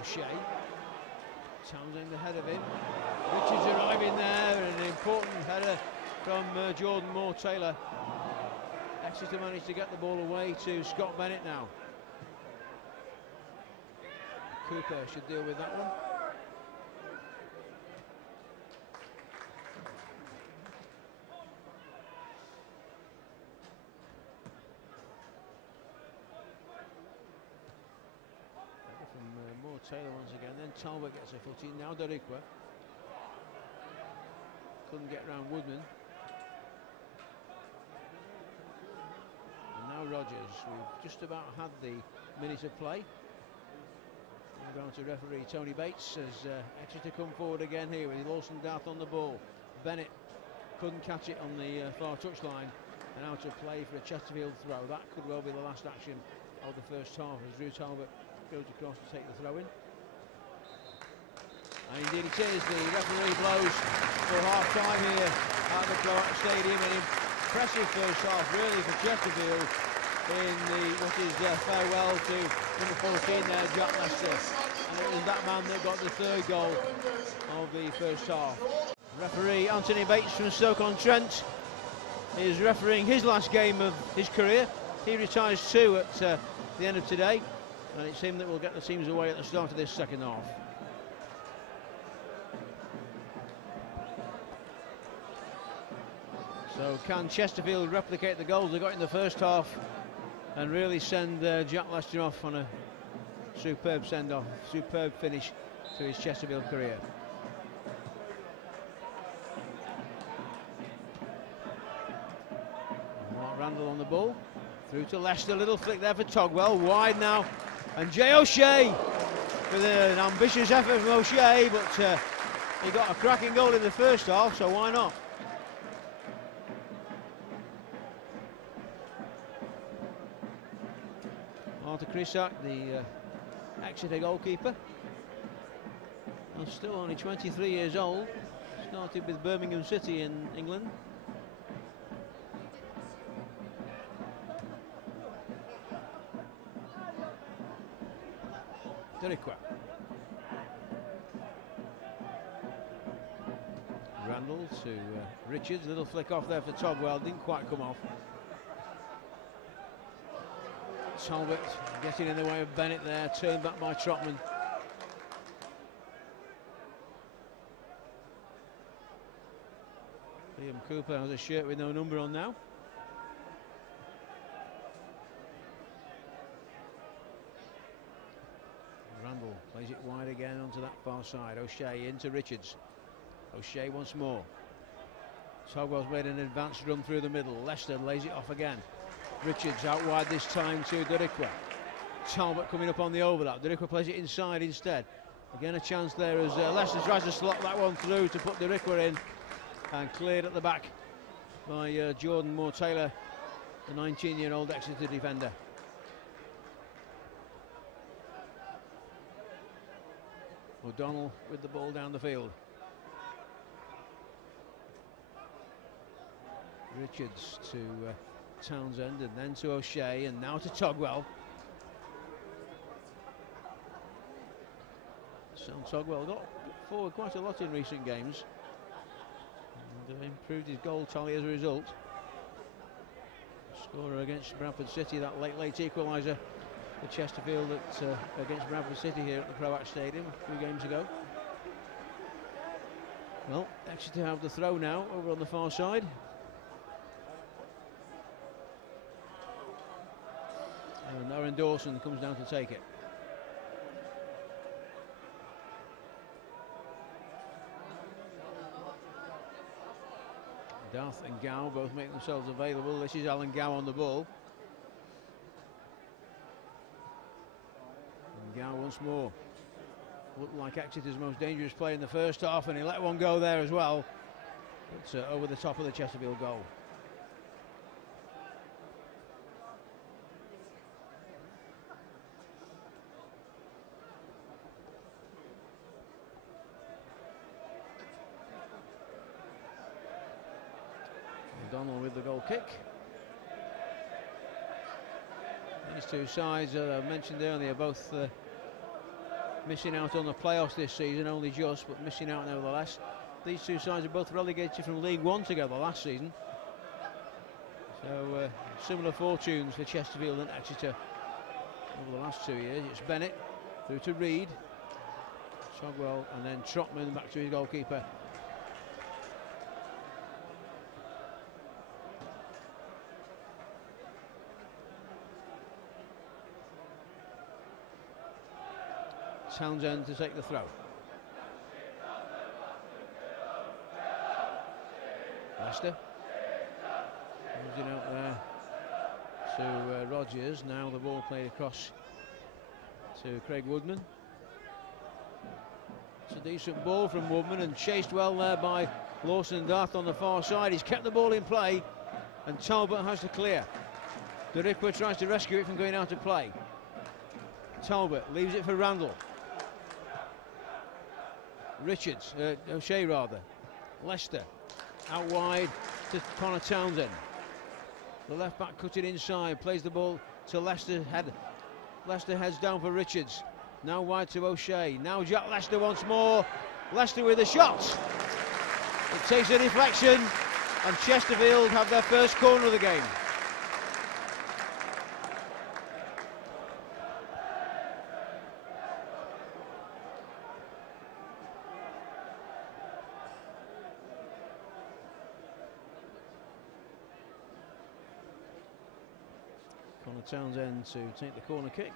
O'Shea. Townsend ahead of him. Richards arriving there, and an important header from Jordan Moore Taylor. Exeter managed to get the ball away to Scott Bennett now. Cooper should deal with that one. From more Taylor once again. Then Talbot gets a footing. Now Doriqua. Couldn't get round Woodman. And now Rogers. We've just about had the minute of play. We're going to referee Tony Bates as Exeter come forward again here with Lawson Darth on the ball. Bennett couldn't catch it on the far touchline, and out of play for a Chesterfield throw. That could well be the last action of the first half as Drew Talbot goes across to take the throw in. And indeed it is. The referee blows for half time here at the Spireites Stadium. An impressive first half really for Chesterfield in what is farewell to number 14 there, Jack Lester. And it was that man that got the third goal of the first half. Referee Anthony Bates from Stoke-on-Trent is refereeing his last game of his career. He retires too at the end of today, and it's him that will get the teams away at the start of this second half. So can Chesterfield replicate the goals they got in the first half and really send Jack Lester off on a superb send-off, superb finish to his Chesterfield career? Mark Randall on the ball, through to Leicester, little flick there for Togwell, wide now, and Jay O'Shea with an ambitious effort from O'Shea, but he got a cracking goal in the first half, so why not? Arthur Crisac, the Exeter goalkeeper, and still only 23 years old, started with Birmingham City in England. Doriqua. Randall to Richards, little flick off there for Togwell, didn't quite come off. Talbot getting in the way of Bennett there, turned back by Trotman. Liam Cooper has a shirt with no number on now. Randall plays it wide again onto that far side. O'Shea into Richards. O'Shea once more. Togwell's made an advanced run through the middle. Leicester lays it off again. Richards out wide this time to Doriqua. Talbot coming up on the overlap. Doriqua plays it inside instead. Again a chance there as Leicester tries to slot that one through to put Doriqua in, and cleared at the back by Jordan Moore-Taylor, the 19-year-old Exeter defender. O'Donnell with the ball down the field. Richards to Townsend, and then to O'Shea, and now to Togwell. So Togwell got forward quite a lot in recent games and improved his goal tally as a result. Scorer against Bradford City, that late equaliser for Chesterfield against Bradford City here at the Spireites Stadium a few games ago. Well, Exeter have the throw now over on the far side. And Aaron Dawson comes down to take it. Darth and Gow both make themselves available. This is Alan Gow on the ball. And Gow once more. Looked like Exeter's most dangerous player in the first half, and he let one go there as well. It's over the top of the Chesterfield goal. O'Donnell with the goal kick. These two sides that I mentioned earlier, both missing out on the playoffs this season, only just, but missing out nevertheless. These two sides are both relegated from League One together last season. So similar fortunes for Chesterfield and Exeter over the last 2 years. It's Bennett Through to Reed. Sogwell and then Trotman back to his goalkeeper. Townsend to take the throw. Leicester. Moving out there to Rogers. Now the ball played across to Craig Woodman. It's a decent ball from Woodman and chased well there by Lawson Darth on the far side. He's kept the ball in play and Talbot has to clear. Derikwa tries to rescue it from going out of play. Talbot leaves it for Randall. Richards, O'Shea rather. Leicester out wide to Connor Townsend. The left back cut it inside, plays the ball to Leicester. Leicester heads down for Richards. Now wide to O'Shea. Now Jack Leicester once more. Leicester with a shot. It takes a deflection and Chesterfield have their first corner of the game. Connor Townsend to take the corner kick.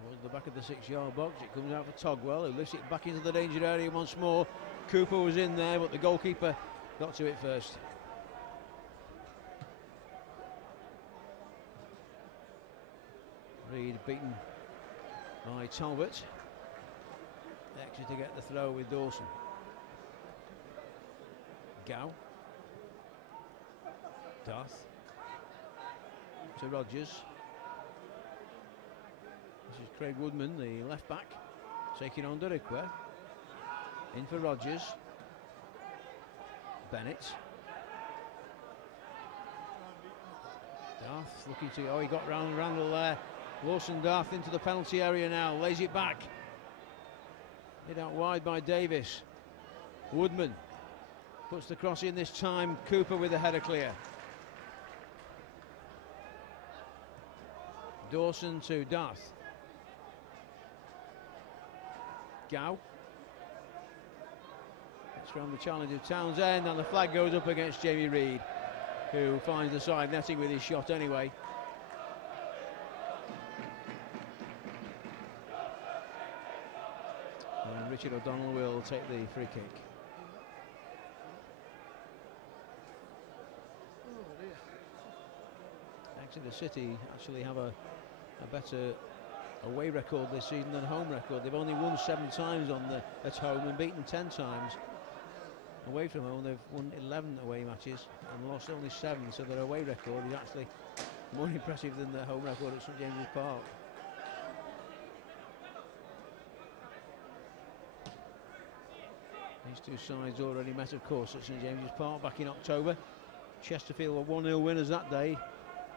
Towards the back of the 6-yard box, it comes out for Togwell, who lifts it back into the danger area once more. Cooper was in there, but the goalkeeper got to it first. Reed beaten by Talbot. Exeter to get the throw with Dawson. Gow. Darth. To Rogers. This is Craig Woodman, the left back, taking on Derikwa. In for Rogers. Bennett. Darth looking to, oh, he got round Randall there. Lawson Darth into the penalty area now, lays it back. Hit out wide by Davis. Woodman puts the cross in this time. Cooper with the header clear. Dawson to Darth. Gow. That's from the challenge of Townsend, and the flag goes up against Jamie Reed, who finds the side netting with his shot anyway. And Richard O'Donnell will take the free kick. Exeter City actually have a better away record this season than home record. They've only won 7 times at home and beaten 10 times. Away from home, they've won 11 away matches and lost only 7, so their away record is actually more impressive than their home record at St James's Park. These two sides already met, of course, at St James's Park back in October. Chesterfield were 1-0 winners that day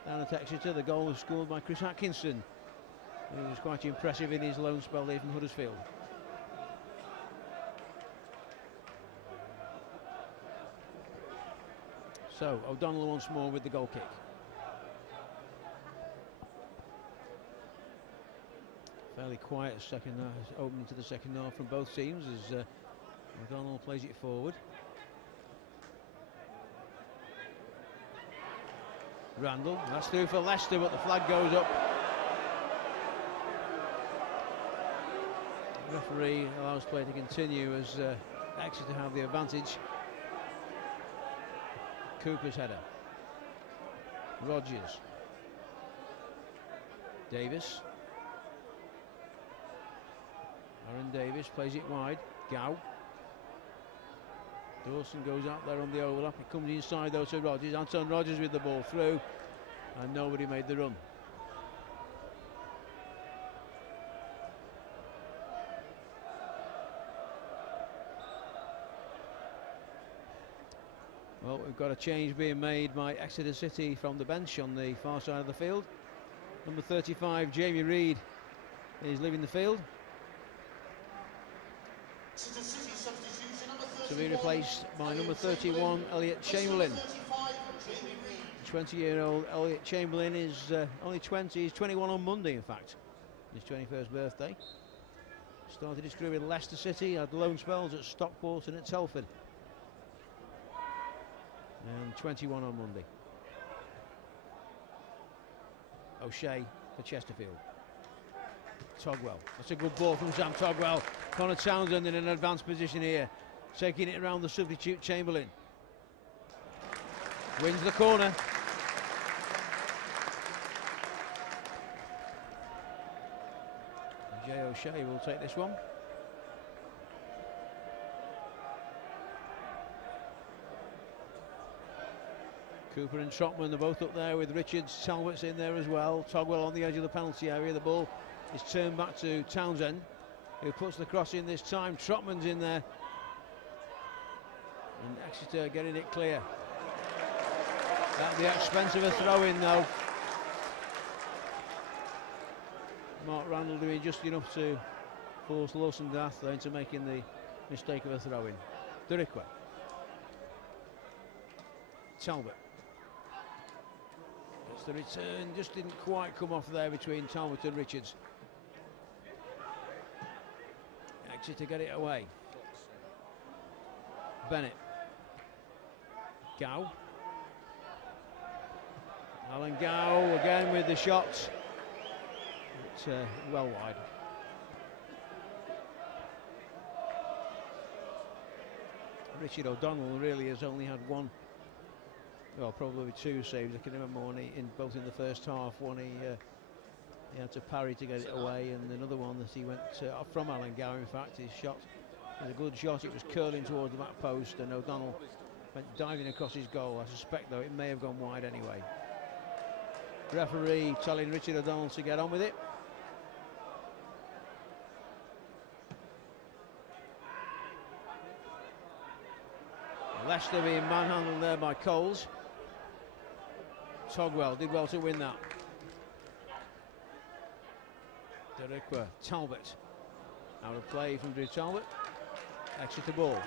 down at Exeter. The goal was scored by Chris Atkinson, who was quite impressive in his loan spell there from Huddersfield. So O'Donnell once more with the goal kick. Fairly quiet second half, opening to the second half from both teams as O'Donnell plays it forward. Randall, that's through for Leicester, but the flag goes up. The referee allows play to continue as Exeter have the advantage. Cooper's header. Rogers. Davis. Aaron Davis plays it wide. Gow. Dawson goes out there on the overlap. It comes inside though to Rogers. Anton Rogers with the ball through, and nobody made the run. Well, we've got a change being made by Exeter City from the bench on the far side of the field. Number 35, Jamie Reed, is leaving the field. Exeter City substitution, number 31. To be replaced by number 31, Elliot Chamberlain. 20-year-old Elliot Chamberlain is only 20, he's 21 on Monday, in fact. His 21st birthday. Started his career with Leicester City, had loan spells at Stockport and at Telford. And 21 on Monday. O'Shea for Chesterfield. Togwell, that's a good ball from Sam Togwell. Connor Townsend in an advanced position here, taking it around the substitute Chamberlain. Wins the corner. Jay O'Shea will take this one. Cooper and Trotman are both up there with Richards. Talbot's in there as well. Togwell on the edge of the penalty area. The ball is turned back to Townsend, who puts the cross in this time. Trotman's in there. And Exeter getting it clear. At the expense of a throw-in though. Mark Randall doing just enough to force Lawson Dath into making the mistake of a throw-in. Duriqua. Talbot. That's the return, just didn't quite come off there between Talbot and Richards. Exeter get it away. Bennett. Gow. Alan Gow again with the shots. It's well wide. Richard O'Donnell really has only had one, well, probably two saves. I can remember one in both in the first half. One he had to parry to get it away, and another one that he went from Alan Gow. In fact, his shot was a good shot. It was curling towards the back post, and O'Donnell went diving across his goal. I suspect, though, it may have gone wide anyway. Referee telling Richard O'Donnell to get on with it. Leicester being manhandled there by Coles. Togwell did well to win that. Duriqua, Talbot. Out of play from Drew Talbot. Exeter ball.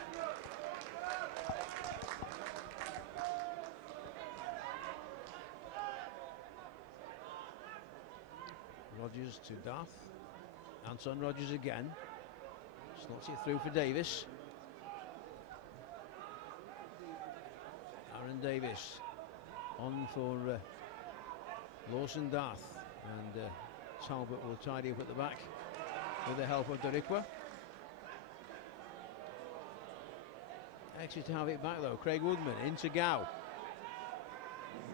Rogers to Dath. Anton Rogers again. Slots it through for Davis. Aaron Davis on for Lawson Dath, and Talbot will tidy up at the back with the help of Duriqua. Exeter have it back though. Craig Woodman into Gow.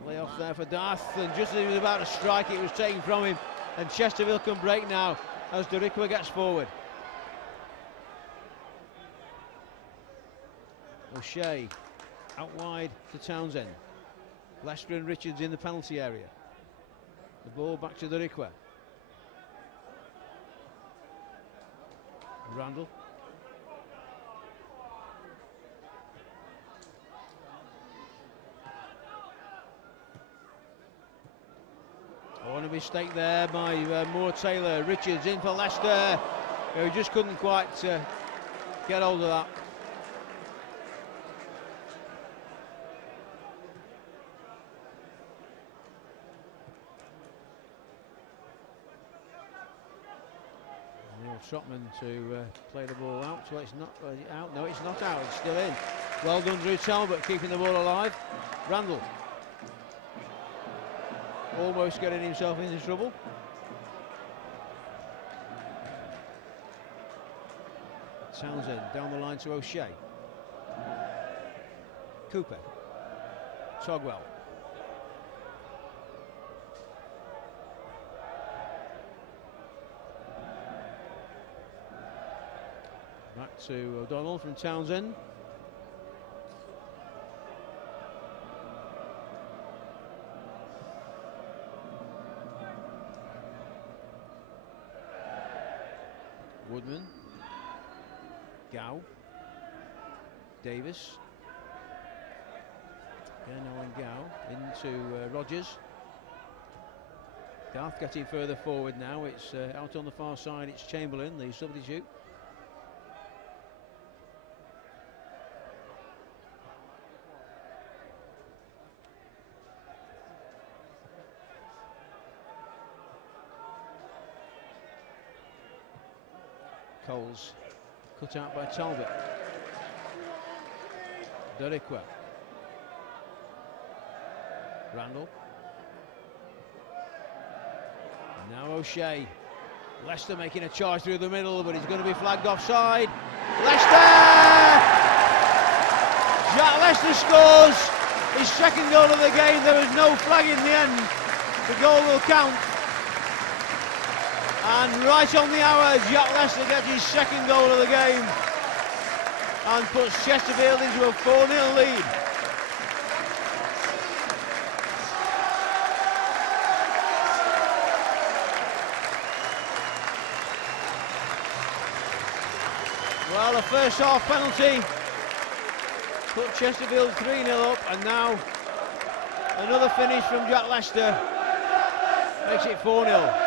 Lay off there for Dath, and just as he was about to strike, it was taken from him, and Chesterfield can break now as Duriqua gets forward. O'Shea out wide to Townsend. Leicester and Richards in the penalty area. The ball back to Duriqua. Randall. Oh, and a mistake there by Moore Taylor. Richards in for Leicester, who just couldn't quite get hold of that. Trotman to play the ball out. Well, it's not out. No, it's not out. It's still in. Well done, Drew Talbot, keeping the ball alive. Randall almost getting himself into trouble. Townsend down the line to O'Shea. Cooper. Togwell. Back to O'Donnell from Townsend. Woodman. Gow. Davis. Again, Owen Gow into Rogers. Dath getting further forward now. It's out on the far side. It's Chamberlain, the substitute. Coles cut out by Talbot. Deriqua. Randall. Now O'Shea. Leicester making a charge through the middle, but he's going to be flagged offside. Leicester! Jack Leicester scores his second goal of the game. There was no flag in the end. The goal will count. And right on the hour, Jack Leicester gets his second goal of the game and puts Chesterfield into a 4-0 lead. Well, a first half penalty put Chesterfield 3-0 up, and now another finish from Jack Leicester makes it 4-0.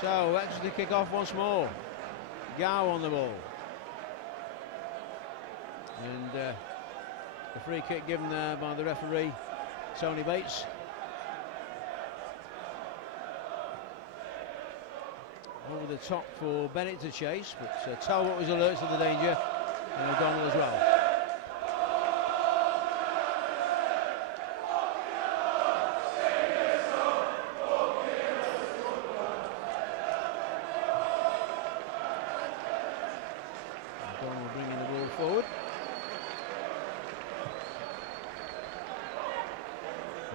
So, Exeter kick off once more. Gow on the ball. And the free kick given there by the referee, Tony Bates. Over the top for Bennett to chase, but Talbot was alert to the danger, and O'Donnell as well. O'Donnell bringing the ball forward.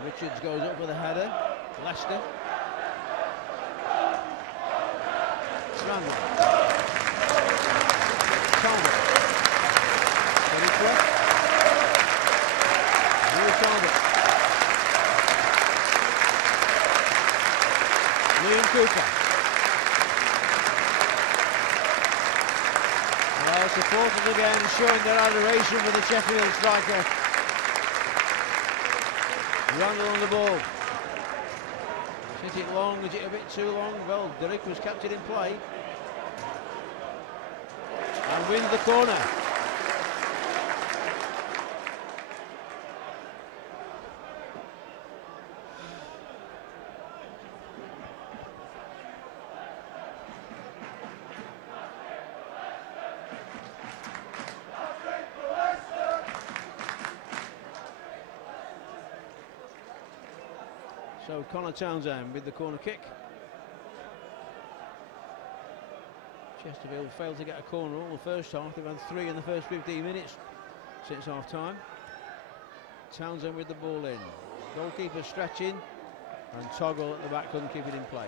Richards goes up for the header. Leicester. Randall. Talbot. Talbot. Liam Cooper. Well, supporters again showing their adoration for the Chesterfield striker. Randall on the ball. Hit it long, is it a bit too long? Well, Deriqua kept it in play. And wins the corner. So Connor Townsend with the corner kick. Chesterfield failed to get a corner all the first half. They've had 3 in the first 15 minutes since half time. Townsend with the ball in. Goalkeeper stretching, and Toggle at the back couldn't keep it in play.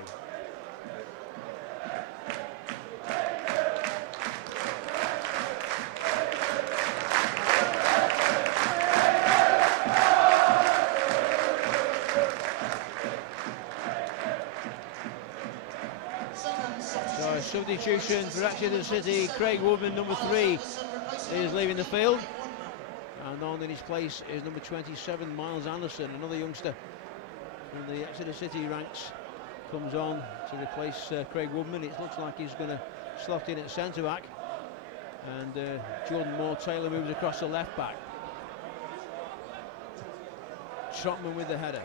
Substitution for Exeter City. Craig Woodman, number 3, is leaving the field, and on in his place is number 27, Miles Anderson, another youngster from the Exeter City ranks, comes on to replace Craig Woodman. It looks like he's going to slot in at centre back, and Jordan Moore-Taylor moves across the left back. Trotman with the header.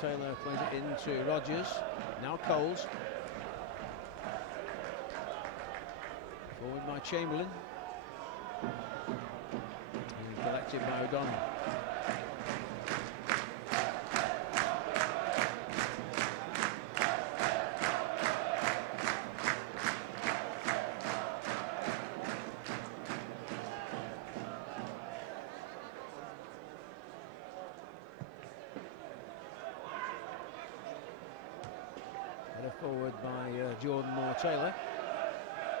Taylor plays it into Rogers. Now Coles. Forward by Chamberlain. And collected by O'Donnell. Forward by Jordan Moore-Taylor.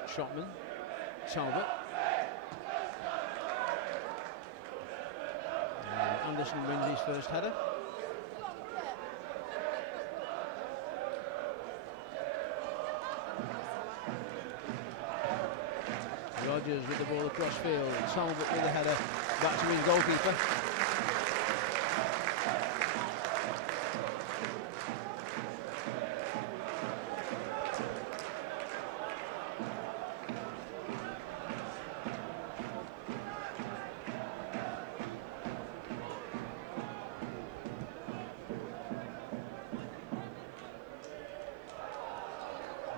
Trotman. Talbot. And Anderson wins his first header. Rogers with the ball across field. Talbot with the header back to his goalkeeper.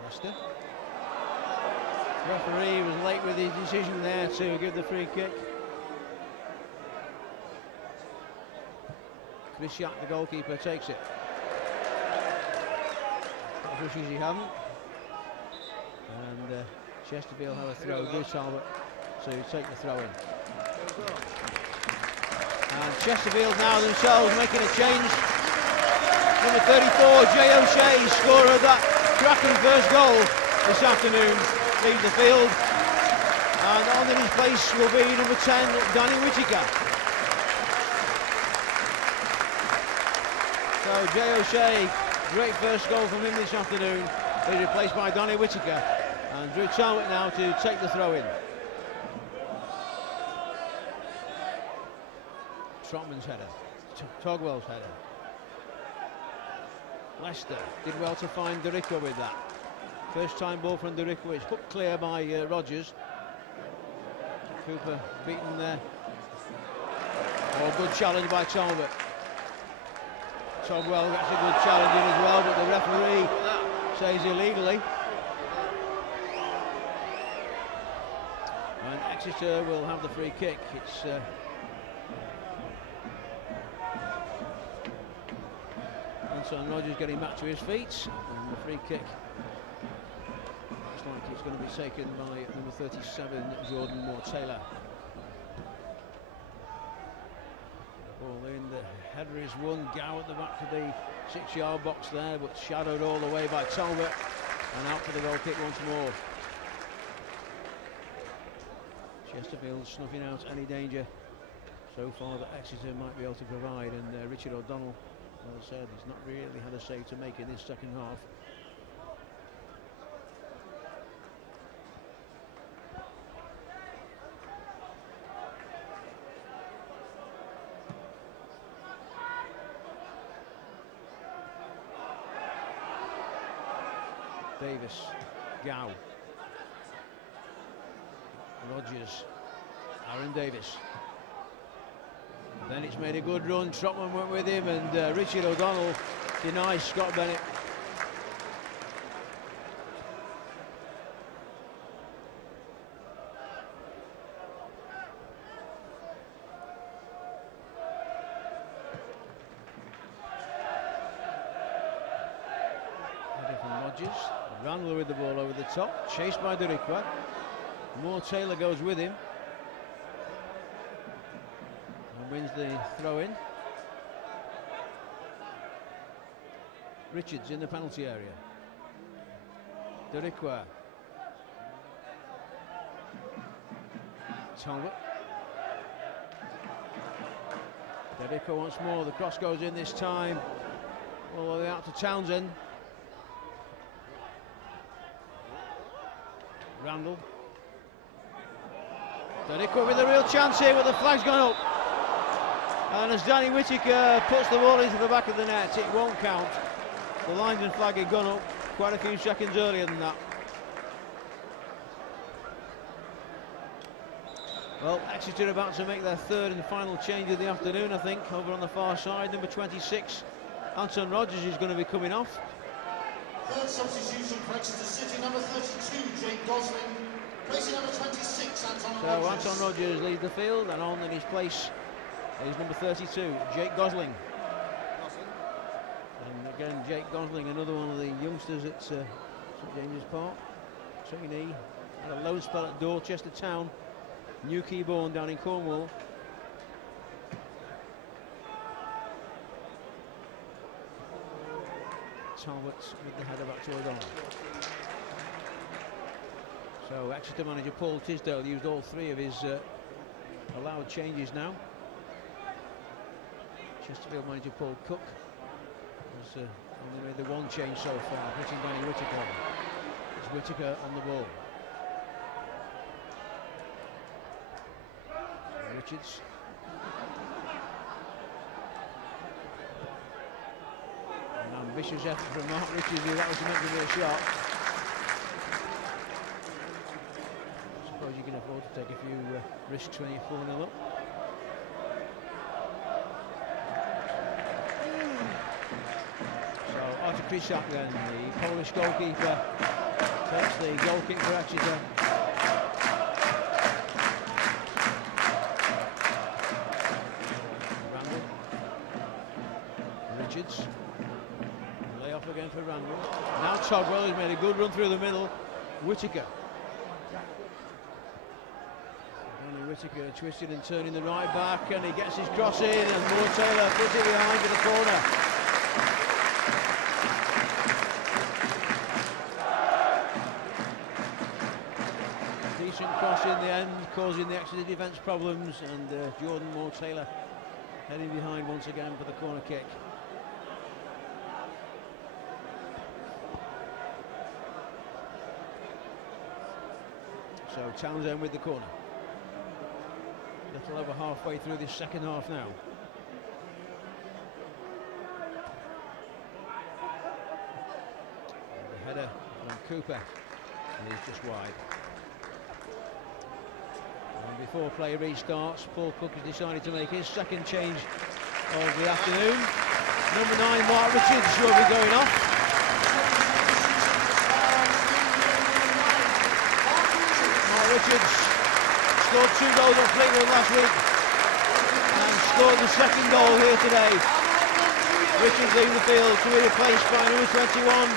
Leicester. Referee was late with his decision there to give the free kick. Krysiak, the goalkeeper, takes it. As much as he hadn't. And Chesterfield had a throw, Drew Talbot to take the throw in. And Chesterfield now themselves making a change. Number 34, Jay O'Shea, scorer of that cracking first goal this afternoon, leads the field. And on in his place will be number 10, Danny Whittaker. So Jay O'Shea, great first goal from him this afternoon. He's replaced by Danny Whittaker. And Drew Talbot now to take the throw in. Trotman's header, Togwell's header. Leicester did well to find Derico with that. First time ball from Derico, it's hooked clear by Rogers. Cooper beaten there. Oh, good challenge by Talbot. Togwell gets a good challenge in as well, but the referee says illegally. And Exeter will have the free kick. It's Anton Rogers getting back to his feet, and the free kick looks like it's going to be taken by number 37, Jordan Moore-Taylor. Ball in, the header is won. Gow at the back of the 6-yard box there, but shadowed all the way by Talbot, and out for the goal kick once more. Chesterfield snuffing out any danger so far that Exeter might be able to provide, and Richard O'Donnell, as I said, he's not really had a save to make in this second half. Davis, Gow, Rogers, Aaron Davis. Then it's made a good run, Trotman went with him, and Richard O'Donnell denies Scott Bennett. Header from Rogers, Randall with the ball over the top, chased by Derico. Moore-Taylor goes with him. Wins the throw in. Richards in the penalty area. Derico. Talbot. Derico once more. The cross goes in this time. All the way out to Townsend. Randall. Derico with a real chance here, but the flag's gone up. And as Danny Whittaker puts the ball into the back of the net, it won't count. The linesman flag had gone up quite a few seconds earlier than that. Well, Exeter about to make their third and final change of the afternoon, I think, over on the far side. Number 26, Anton Rogers, is going to be coming off. Third substitution for Exeter City, number 32, Jake Gosling. Placing number 26, Anton Rogers. So Anton Rogers leads the field, and on in his place is number 32, Jake Gosling. And again, Jake Gosling, another one of the youngsters at St James's Park. Trainee, had a loan spell at Dorchester Town, Newquay born down in Cornwall. Talbot with the header back to O'Donnell. So Exeter manager Paul Tisdale used all three of his allowed changes now. Chesterfield manager Paul Cook has only made the one change so far, putting Danny Whittaker. It's Whittaker on the ball. Richards. An ambitious effort from Mark Richards, who that was meant to be a shot. I suppose you can afford to take a few risks when you're 4-0 up. Krysiak then, the Polish goalkeeper, takes the goal kick for Exeter. Randall. Richards. Lay off again for Randall. Now Togwell has made a good run through the middle. Whittaker. Whittaker twisted and turning the right back, and he gets his cross in, and Moore Taylor puts it behind for the corner. Decent cross in the end, causing the Exeter defence problems, and Jordan Moore Taylor heading behind once again for the corner kick. So Townsend with the corner. Little over halfway through this second half now. And the header from Cooper is just wide. And before play restarts, Paul Cook has decided to make his second change of the afternoon. Number 9, Mark Richards, will be going off. Mark Richards scored 2 goals on Fleetwood last week and scored the second goal here today. Richards leaving the field to be replaced by number 21,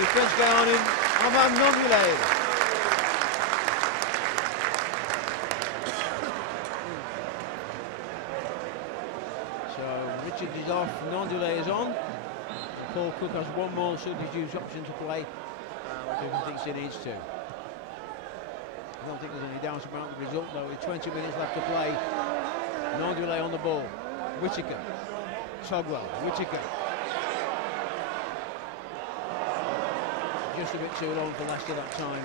the French guy on him, Armand Nondulé. So Richards is off, Nondulé is on, and Paul Cook has one more substitute option to play if he thinks he needs to. I don't think there's any doubt about the result though, with 20 minutes left to play. Nondulé on the ball. Whittaker. Togwell. Whittaker. Just a bit too long for Leicester that time.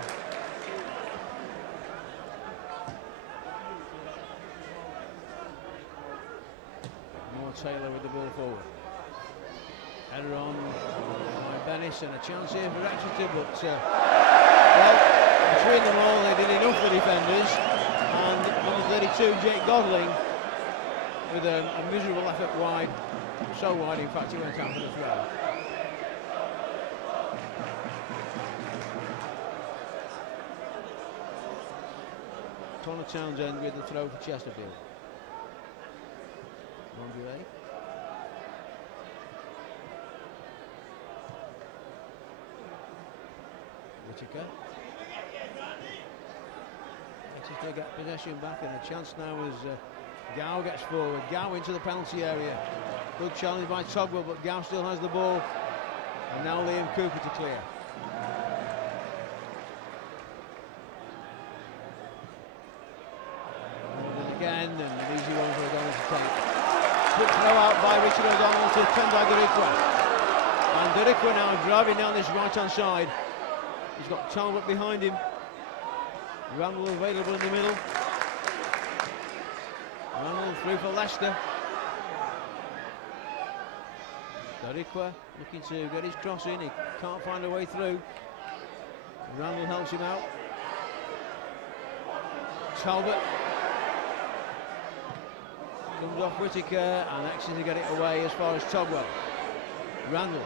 Moore Taylor with the ball forward. Header on by Bennis, and a chance here for Exeter, but well, between them all, they did enough for defenders, and number 32, Jake Godling, with a miserable effort wide, so wide in fact he went out as well. Connor Townsend with the throw for Chesterfield. Nondulé. Whittaker. Exeter get possession back, and a chance now as Gow gets forward. Gow into the penalty area. Good challenge by Togwell, but Gow still has the ball. And now Liam Cooper to clear. And again, and an easy one for O'Donnell to take. Quick throw out by Richard O'Donnell to Tendai Derikwa. And Derikwa now driving down this right-hand side. He's got Talbot behind him. Randall available in the middle. Randall through for Leicester. Derikwa looking to get his cross in. He can't find a way through. Randall helps him out. Talbot comes off Whittaker, and Exeter get it away as far as Togwell. Randall.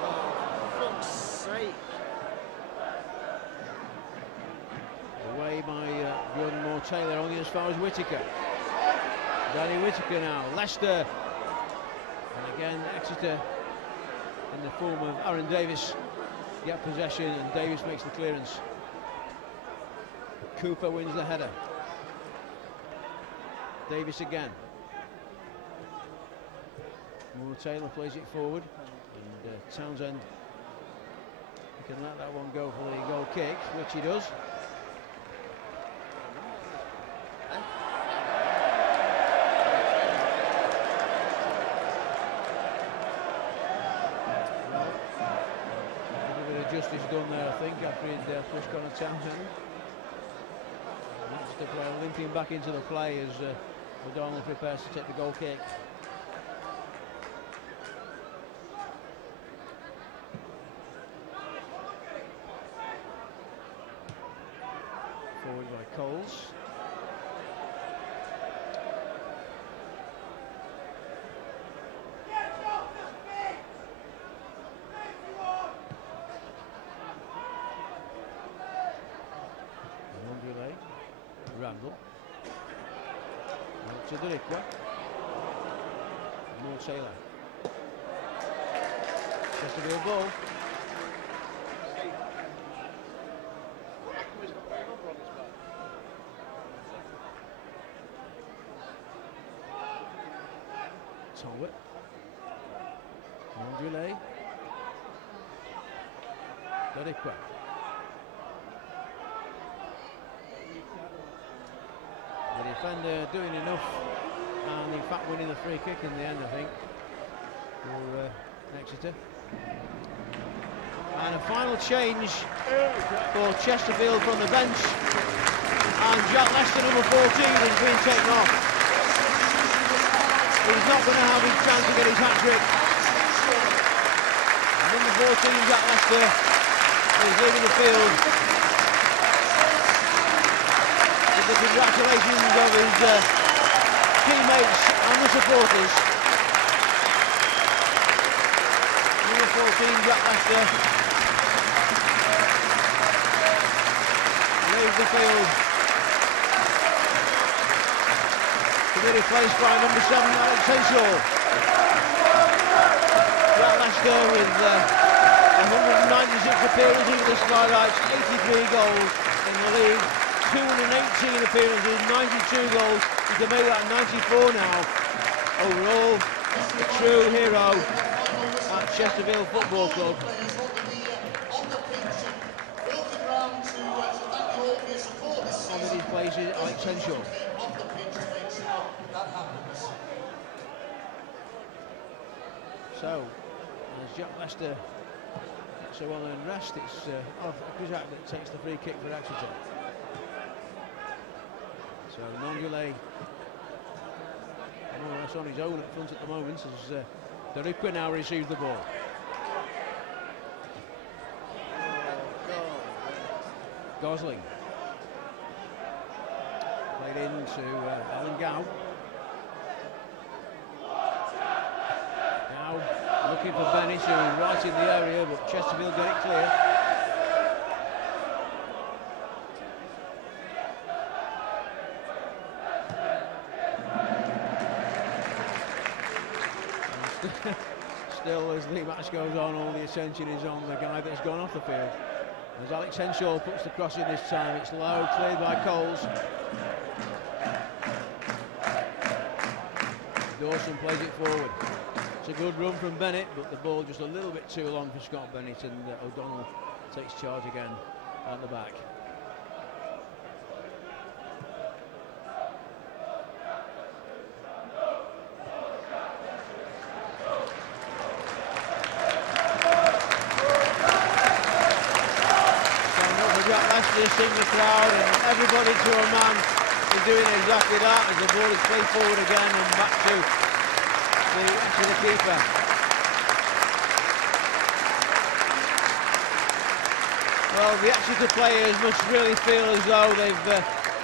For fuck's sake. Away by Jordan Moore Taylor, only as far as Whittaker. Danny Whittaker now. Leicester. And again, Exeter, in the form of Aaron Davis, get possession, and Davis makes the clearance. Cooper wins the header. Davis again. Moore Taylor plays it forward, and Townsend, he can let that one go for the goal kick, which he does. Justice done there, I think, after he'd pushed Connor Townsend. That's the player limping back into the play as O'Donnell prepares to take the goal kick. Forward by Coles. Randall. Out to Derikwa. More Taylor. Chesterfield ball. Talbot. Mondulé. Derikwa. The defender doing enough, and in fact winning the free kick in the end, I think, for Exeter. And a final change for Chesterfield from the bench, and Jack Lester, number 14, has been taken off. He's not going to have his chance to get his hat-trick. Number 14, Jack Lester, is leaving the field. With the congratulations of his teammates and the supporters. Number 14, Jack Lester, leaves the field to be replaced by number 7, Alex Henshaw. Jack Lester with 196 appearances with the Spireites, 83 goals in the league, 218 appearances, 92 goals. You can make that 94 now. Overall, a true hero at Chesterfield Football Club. On in his place is Alex Henshaw. So, as Jack Lester so well earned rest, it's Krizak that takes the free kick for Exeter. So Mondulé more or less on his own at front at the moment as Derikwa now receives the ball. Gosling. Played into Alan Gow. Now looking for Bennett, who is right in the area, but Chesterfield get it clear. Still, as the match goes on, all the attention is on the guy that's gone off the field. As Alex Henshaw puts the cross in this time, it's low, cleared by Coles. Dawson plays it forward. It's a good run from Bennett, but the ball just a little bit too long for Scott Bennett, and O'Donnell takes charge again at the back. Sing the crowd, and everybody to a man is doing exactly that as the ball is played forward again and back to the keeper. Well, the Exeter players must really feel as though they've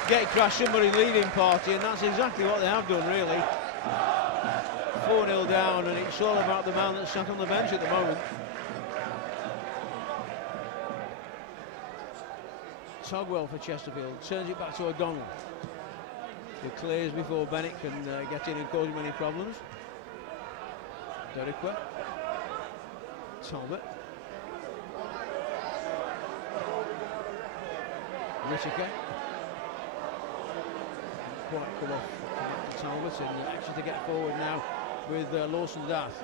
gate-crashed somebody leaving party, and that's exactly what they have done, really. 4-0 down, and it's all about the man that's sat on the bench at the moment. Togwell for Chesterfield, turns it back to O'Donnell, who clears before Bennett can get in and cause him any problems. Derikwa. Talbot. Whittaker. Quite come off Talbot, and Exeter get forward now with Lawson Dath.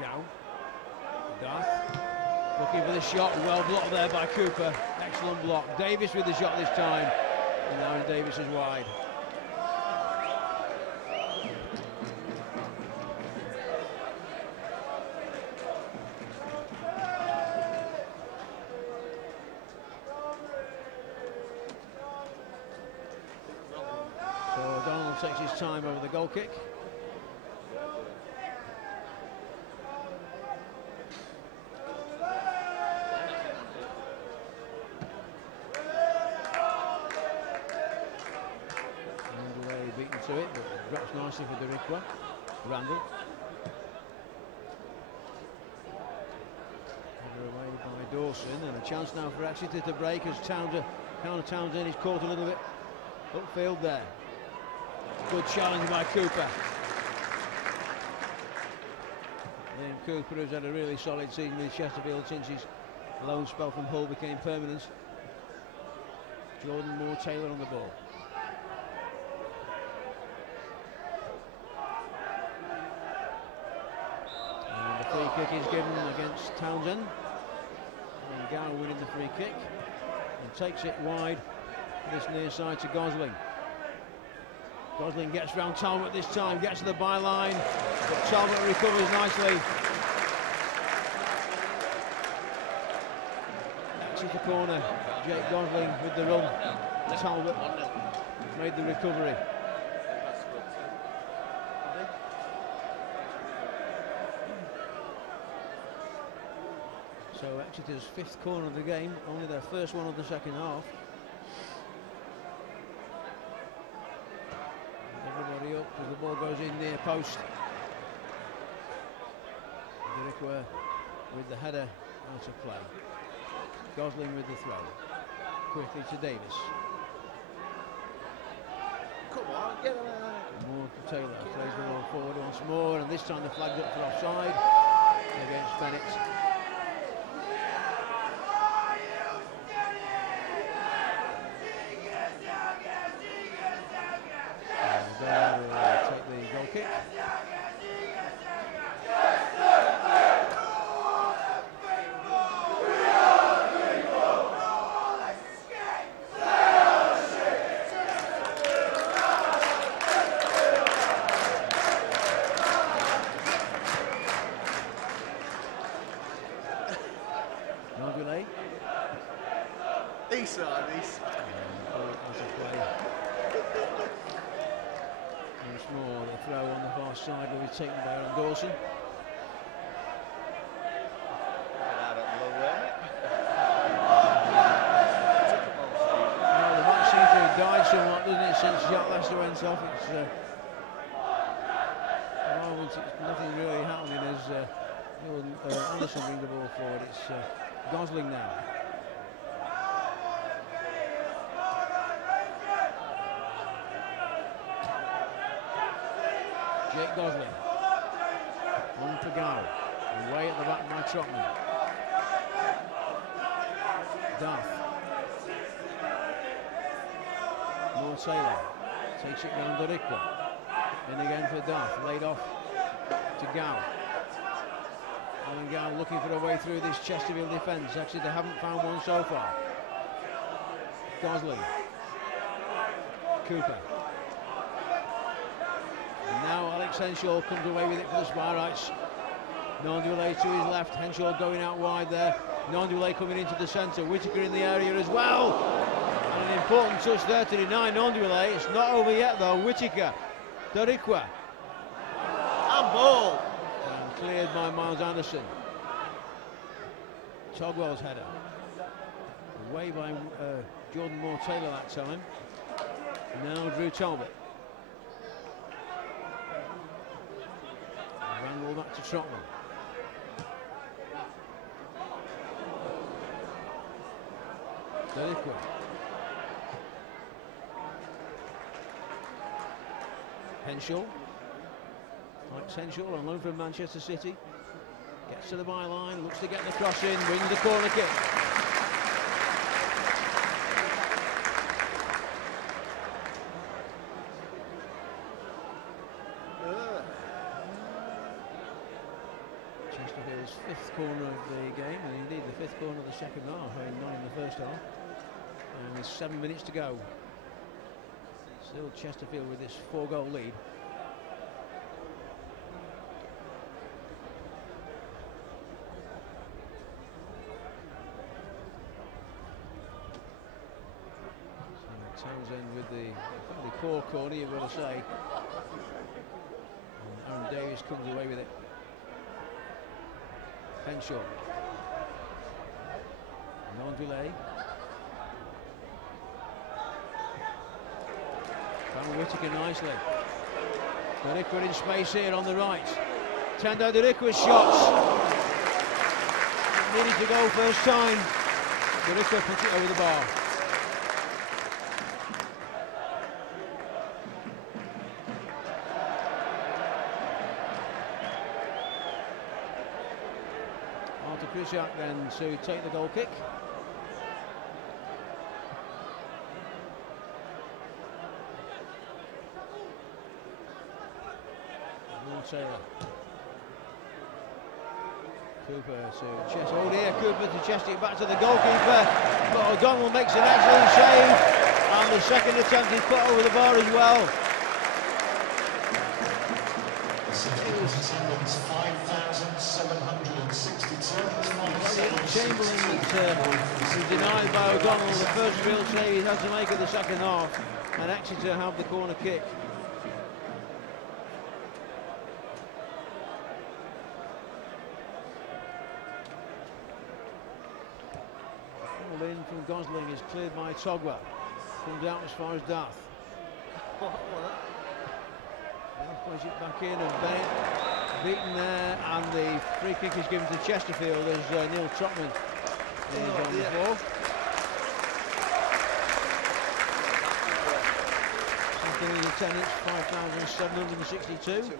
Gow. Dath. Looking for the shot, well blocked there by Cooper. Excellent block. Davis with the shot this time. And now Davis is wide. So O'Donnell takes his time over the goal kick. To it, but drops nicely for Derikwa. Randall. Header away by Dawson, and a chance now for Exeter to break as Townsend is caught a little bit upfield there. Good challenge by Cooper. Liam Cooper, who's had a really solid season with Chesterfield since his loan spell from Hull became permanent. Jordan Moore-Taylor on the ball. And the free kick is given against Townsend. And Gow winning the free kick and takes it wide this near side to Gosling. Gosling gets round Talbot this time, gets to the byline, but Talbot recovers nicely. Exeter corner, Jake Gosling with the run. Talbot made the recovery. So Exeter's 5th corner of the game, only their first one of the second half. Everybody up as the ball goes in near post. Dirikwa with the header out of play. Gosling with the throw. Quickly to Davis. Come on, get him out. Moore to Taylor. Plays the ball forward once more, and this time the flag's up for offside against Bennett. And there will take the goal kick. Once more, the throw on the far side will be taken by Aaron Dawson. Well, the match seems to have died somewhat, doesn't it, since Jack Lester went off. It's nothing really happening as Anderson brings the ball forward. It's Gosling now. Jake Gosling on to Gow, away at the back by Trotman. Duff. Moore-Taylor takes it round Dirikwa. In again for Duff, laid off to Gow. Alan Gow looking for a way through this Chesterfield defence. Actually, they haven't found one so far. Gosling. Cooper. And now Alex Henshaw comes away with it for the Spireites. Nondoulet to his left, Henshaw going out wide there. Nondoulet coming into the centre, Whittaker in the area as well. And an important touch there to deny Nondoulet. It's not over yet though, Whittaker. Dirikwa. And ball. And cleared by Miles Anderson. Togwell's header. Away by Jordan Moore-Taylor that time. Now Drew Talbot. Wrangle back to Trotman. Dirikwa. Henshaw. Alex Henshaw on loan from Manchester City. Gets to the byline, looks to get the cross in, wins the corner kick. Chesterfield's 5th corner of the game, and indeed the 5th corner of the second half, having none in the first half. And with 7 minutes to go. Still Chesterfield with this 4-goal lead. So Townsend with the fairly poor corner, you've got to say. And Aaron Davies comes away with it. Henshaw. Non-delay. Found Whittaker nicely. Dirikwa in space here on the right. Tendo Dirikwa's shots. needed to go first time. Ricker puts it over the bar. On to Krzysiak then to take the goal kick. Taylor. Cooper to Chester. Oh dear, Cooper to Chester, back to the goalkeeper. But O'Donnell makes an excellent save. And the second attempt is put over the bar as well. Chamberlain was denied by O'Donnell. The first real save he had to make of the second half. And Exeter have the corner kick. In from Gosling is cleared by Togwell. Comes out as far as Darth. Plays it back in, and Bennett beaten there, and the free kick is given to Chesterfield as Neil Trotman is on the floor. Second in attendance, 5,762.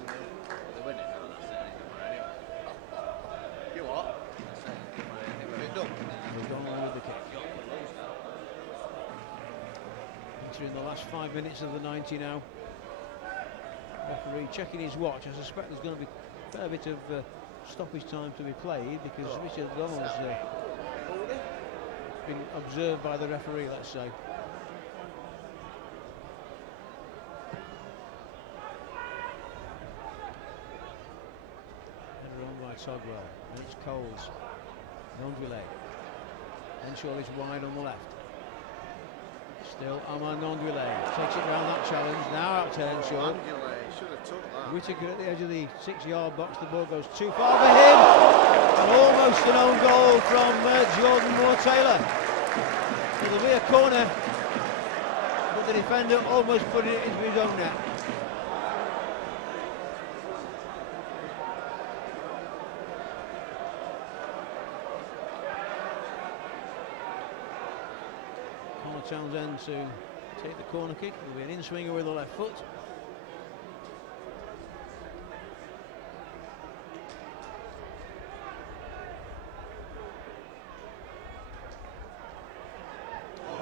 In the last 5 minutes of the 90 now. Referee checking his watch. I suspect there's going to be a fair bit of stoppage time to be played because Richard Donald's been observed by the referee, let's say. Header on by Togwell, and it's Coles. Nondwile. Henshaw is wide on the left. Still Armand Nondwile takes it round that challenge. Now out to Henshaw. Should have took that. Whittaker at the edge of the 6-yard box. The ball goes too far for him. And almost an own goal from Jordan Moore-Taylor. It'll be a corner, but the defender almost put it into his own net. Townsend to take the corner kick. It'll be an in-swinger with the left foot.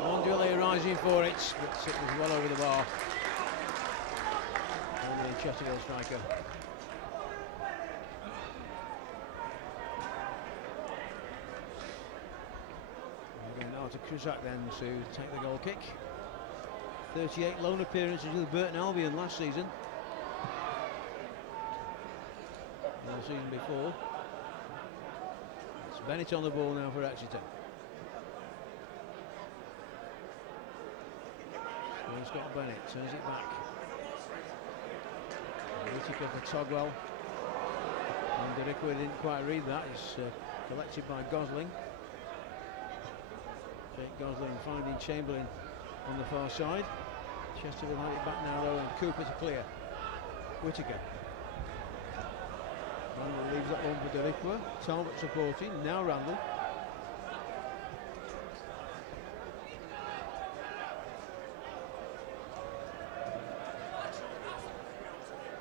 Nondwile rising for it, but it was well over the bar. And the Chesterfield striker. To Krzysiak then to take the goal kick. 38 lone appearances with Burton Albion last season. And the season before. It's Bennett on the ball now for Exeter. So Scott Bennett turns it back. Whittaker for Togwell. And Derrickwa didn't quite read that. It's collected by Gosling. Gosling finding Chamberlain on the far side. Chester will have it back now though, and Cooper to clear. Whittaker. Randall leaves that one for Derrickwa. Talbot supporting, now Randall.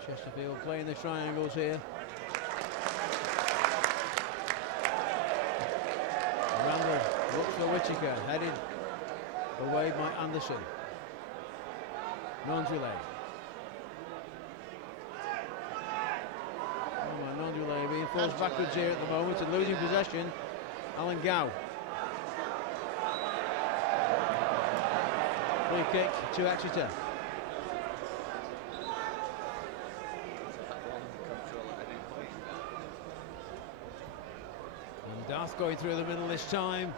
Chesterfield playing the triangles here. Randall looks for Whittaker, headed away by Anderson. Nondwile. Nondwile being forced backwards here at the moment and losing possession. Alan Gow. Free kick to Exeter. Darth going through the middle this time.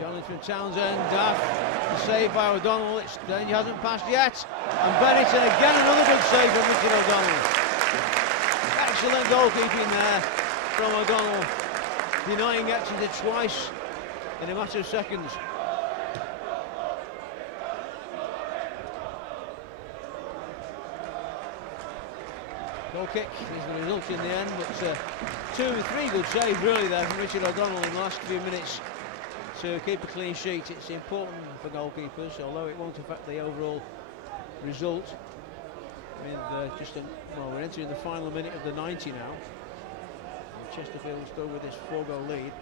Challenge from Townsend. Darth, the save by O'Donnell. It's then he hasn't passed yet. And Bennett, and again another good save from Richard O'Donnell. Excellent goalkeeping there from O'Donnell, denying Exeter twice in a matter of seconds. Goal kick is the result in the end, but 2-3 good saves really there from Richard O'Donnell in the last few minutes to keep a clean sheet. It's important for goalkeepers, although it won't affect the overall result. Well, we're entering the final minute of the 90 now. And Chesterfield still with this 4-goal lead.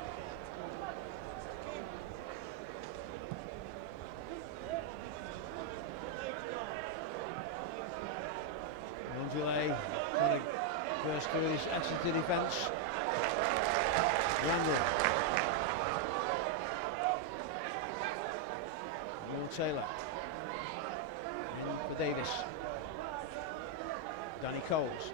Angela trying to burst through this Exeter defence. Randall. Will Taylor. In for Davis. Danny Coles.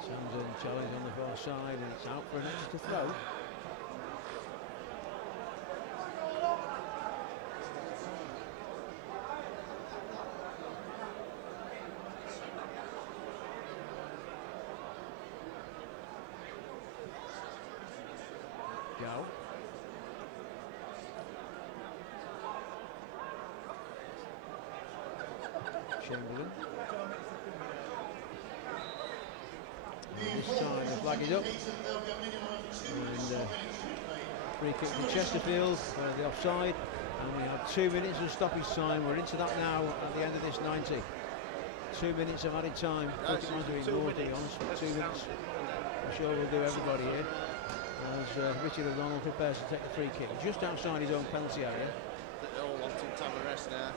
Townsend challenge on the far side, and it's out for an Exeter throw. Go. Chamberlain. And this time the flag is up. And free kick for Chesterfield for the offside. And we have 2 minutes of stoppage time. We're into that now at the end of this 90. 2 minutes of added time. I'm doing more, to be honest, but 2 minutes. I'm sure we'll do everybody here. As Richard O'Donnell prepares to take the free kick just outside his own penalty area. They're all wanting to have a rest now.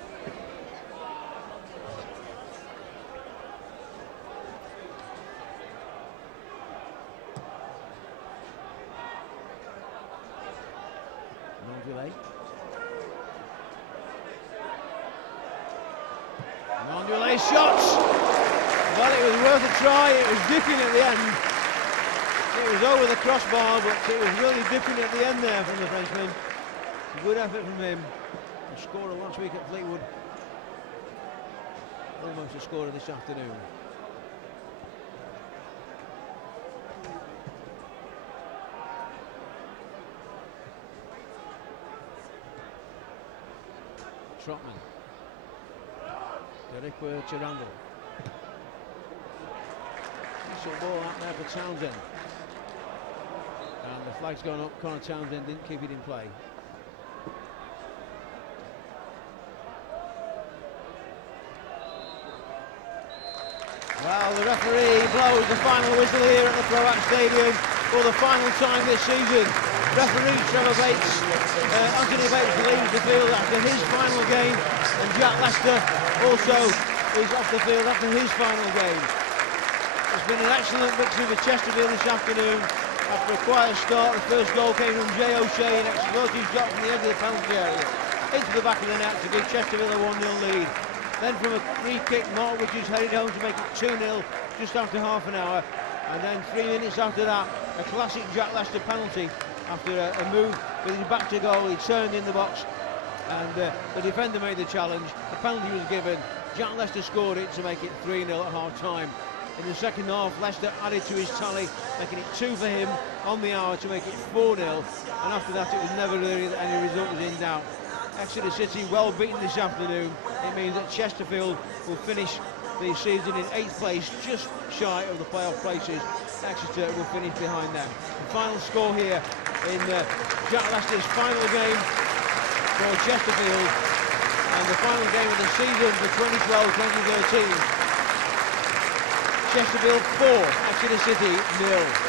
Non-delay. Non-delay shots! Well, it was worth a try. It was dipping at the end. It was over the crossbar, but it was really dipping at the end there from the Frenchman. A good effort from him. He scored last week at Fleetwood. Almost a scorer this afternoon. Trotman. Derek Chirandel. Decent ball out there for Townsend. And the flag's gone up. Connor Townsend didn't keep it in play. Well, the referee blows the final whistle here at the Croat Stadium for the final time this season. Referee Trevor Bates, Anthony Bates leaves the field after his final game, and Jack Lester also is off the field after his final game. It's been an excellent victory for Chesterfield this afternoon. After a quiet start, the first goal came from Jay O'Shea, an explosive shot from the edge of the penalty area into the back of the net to give Chesterfield a 1-0 lead. Then from a free kick, Mark Richards headed home to make it 2-0 just after half an hour. And then 3 minutes after that, a classic Jack Lester penalty after a move with his back to goal. He turned in the box and the defender made the challenge. The penalty was given. Jack Lester scored it to make it 3-0 at half-time. In the second half, Leicester added to his tally, making it 2 for him on the hour to make it 4-0. And after that, it was never really that any result was in doubt. Exeter City well beaten this afternoon. It means that Chesterfield will finish the season in 8th place, just shy of the playoff places. Exeter will finish behind them. The final score here in Jack Lester's final game for Chesterfield, and the final game of the season for 2012-2013. Chesterfield 4, Exeter City 0.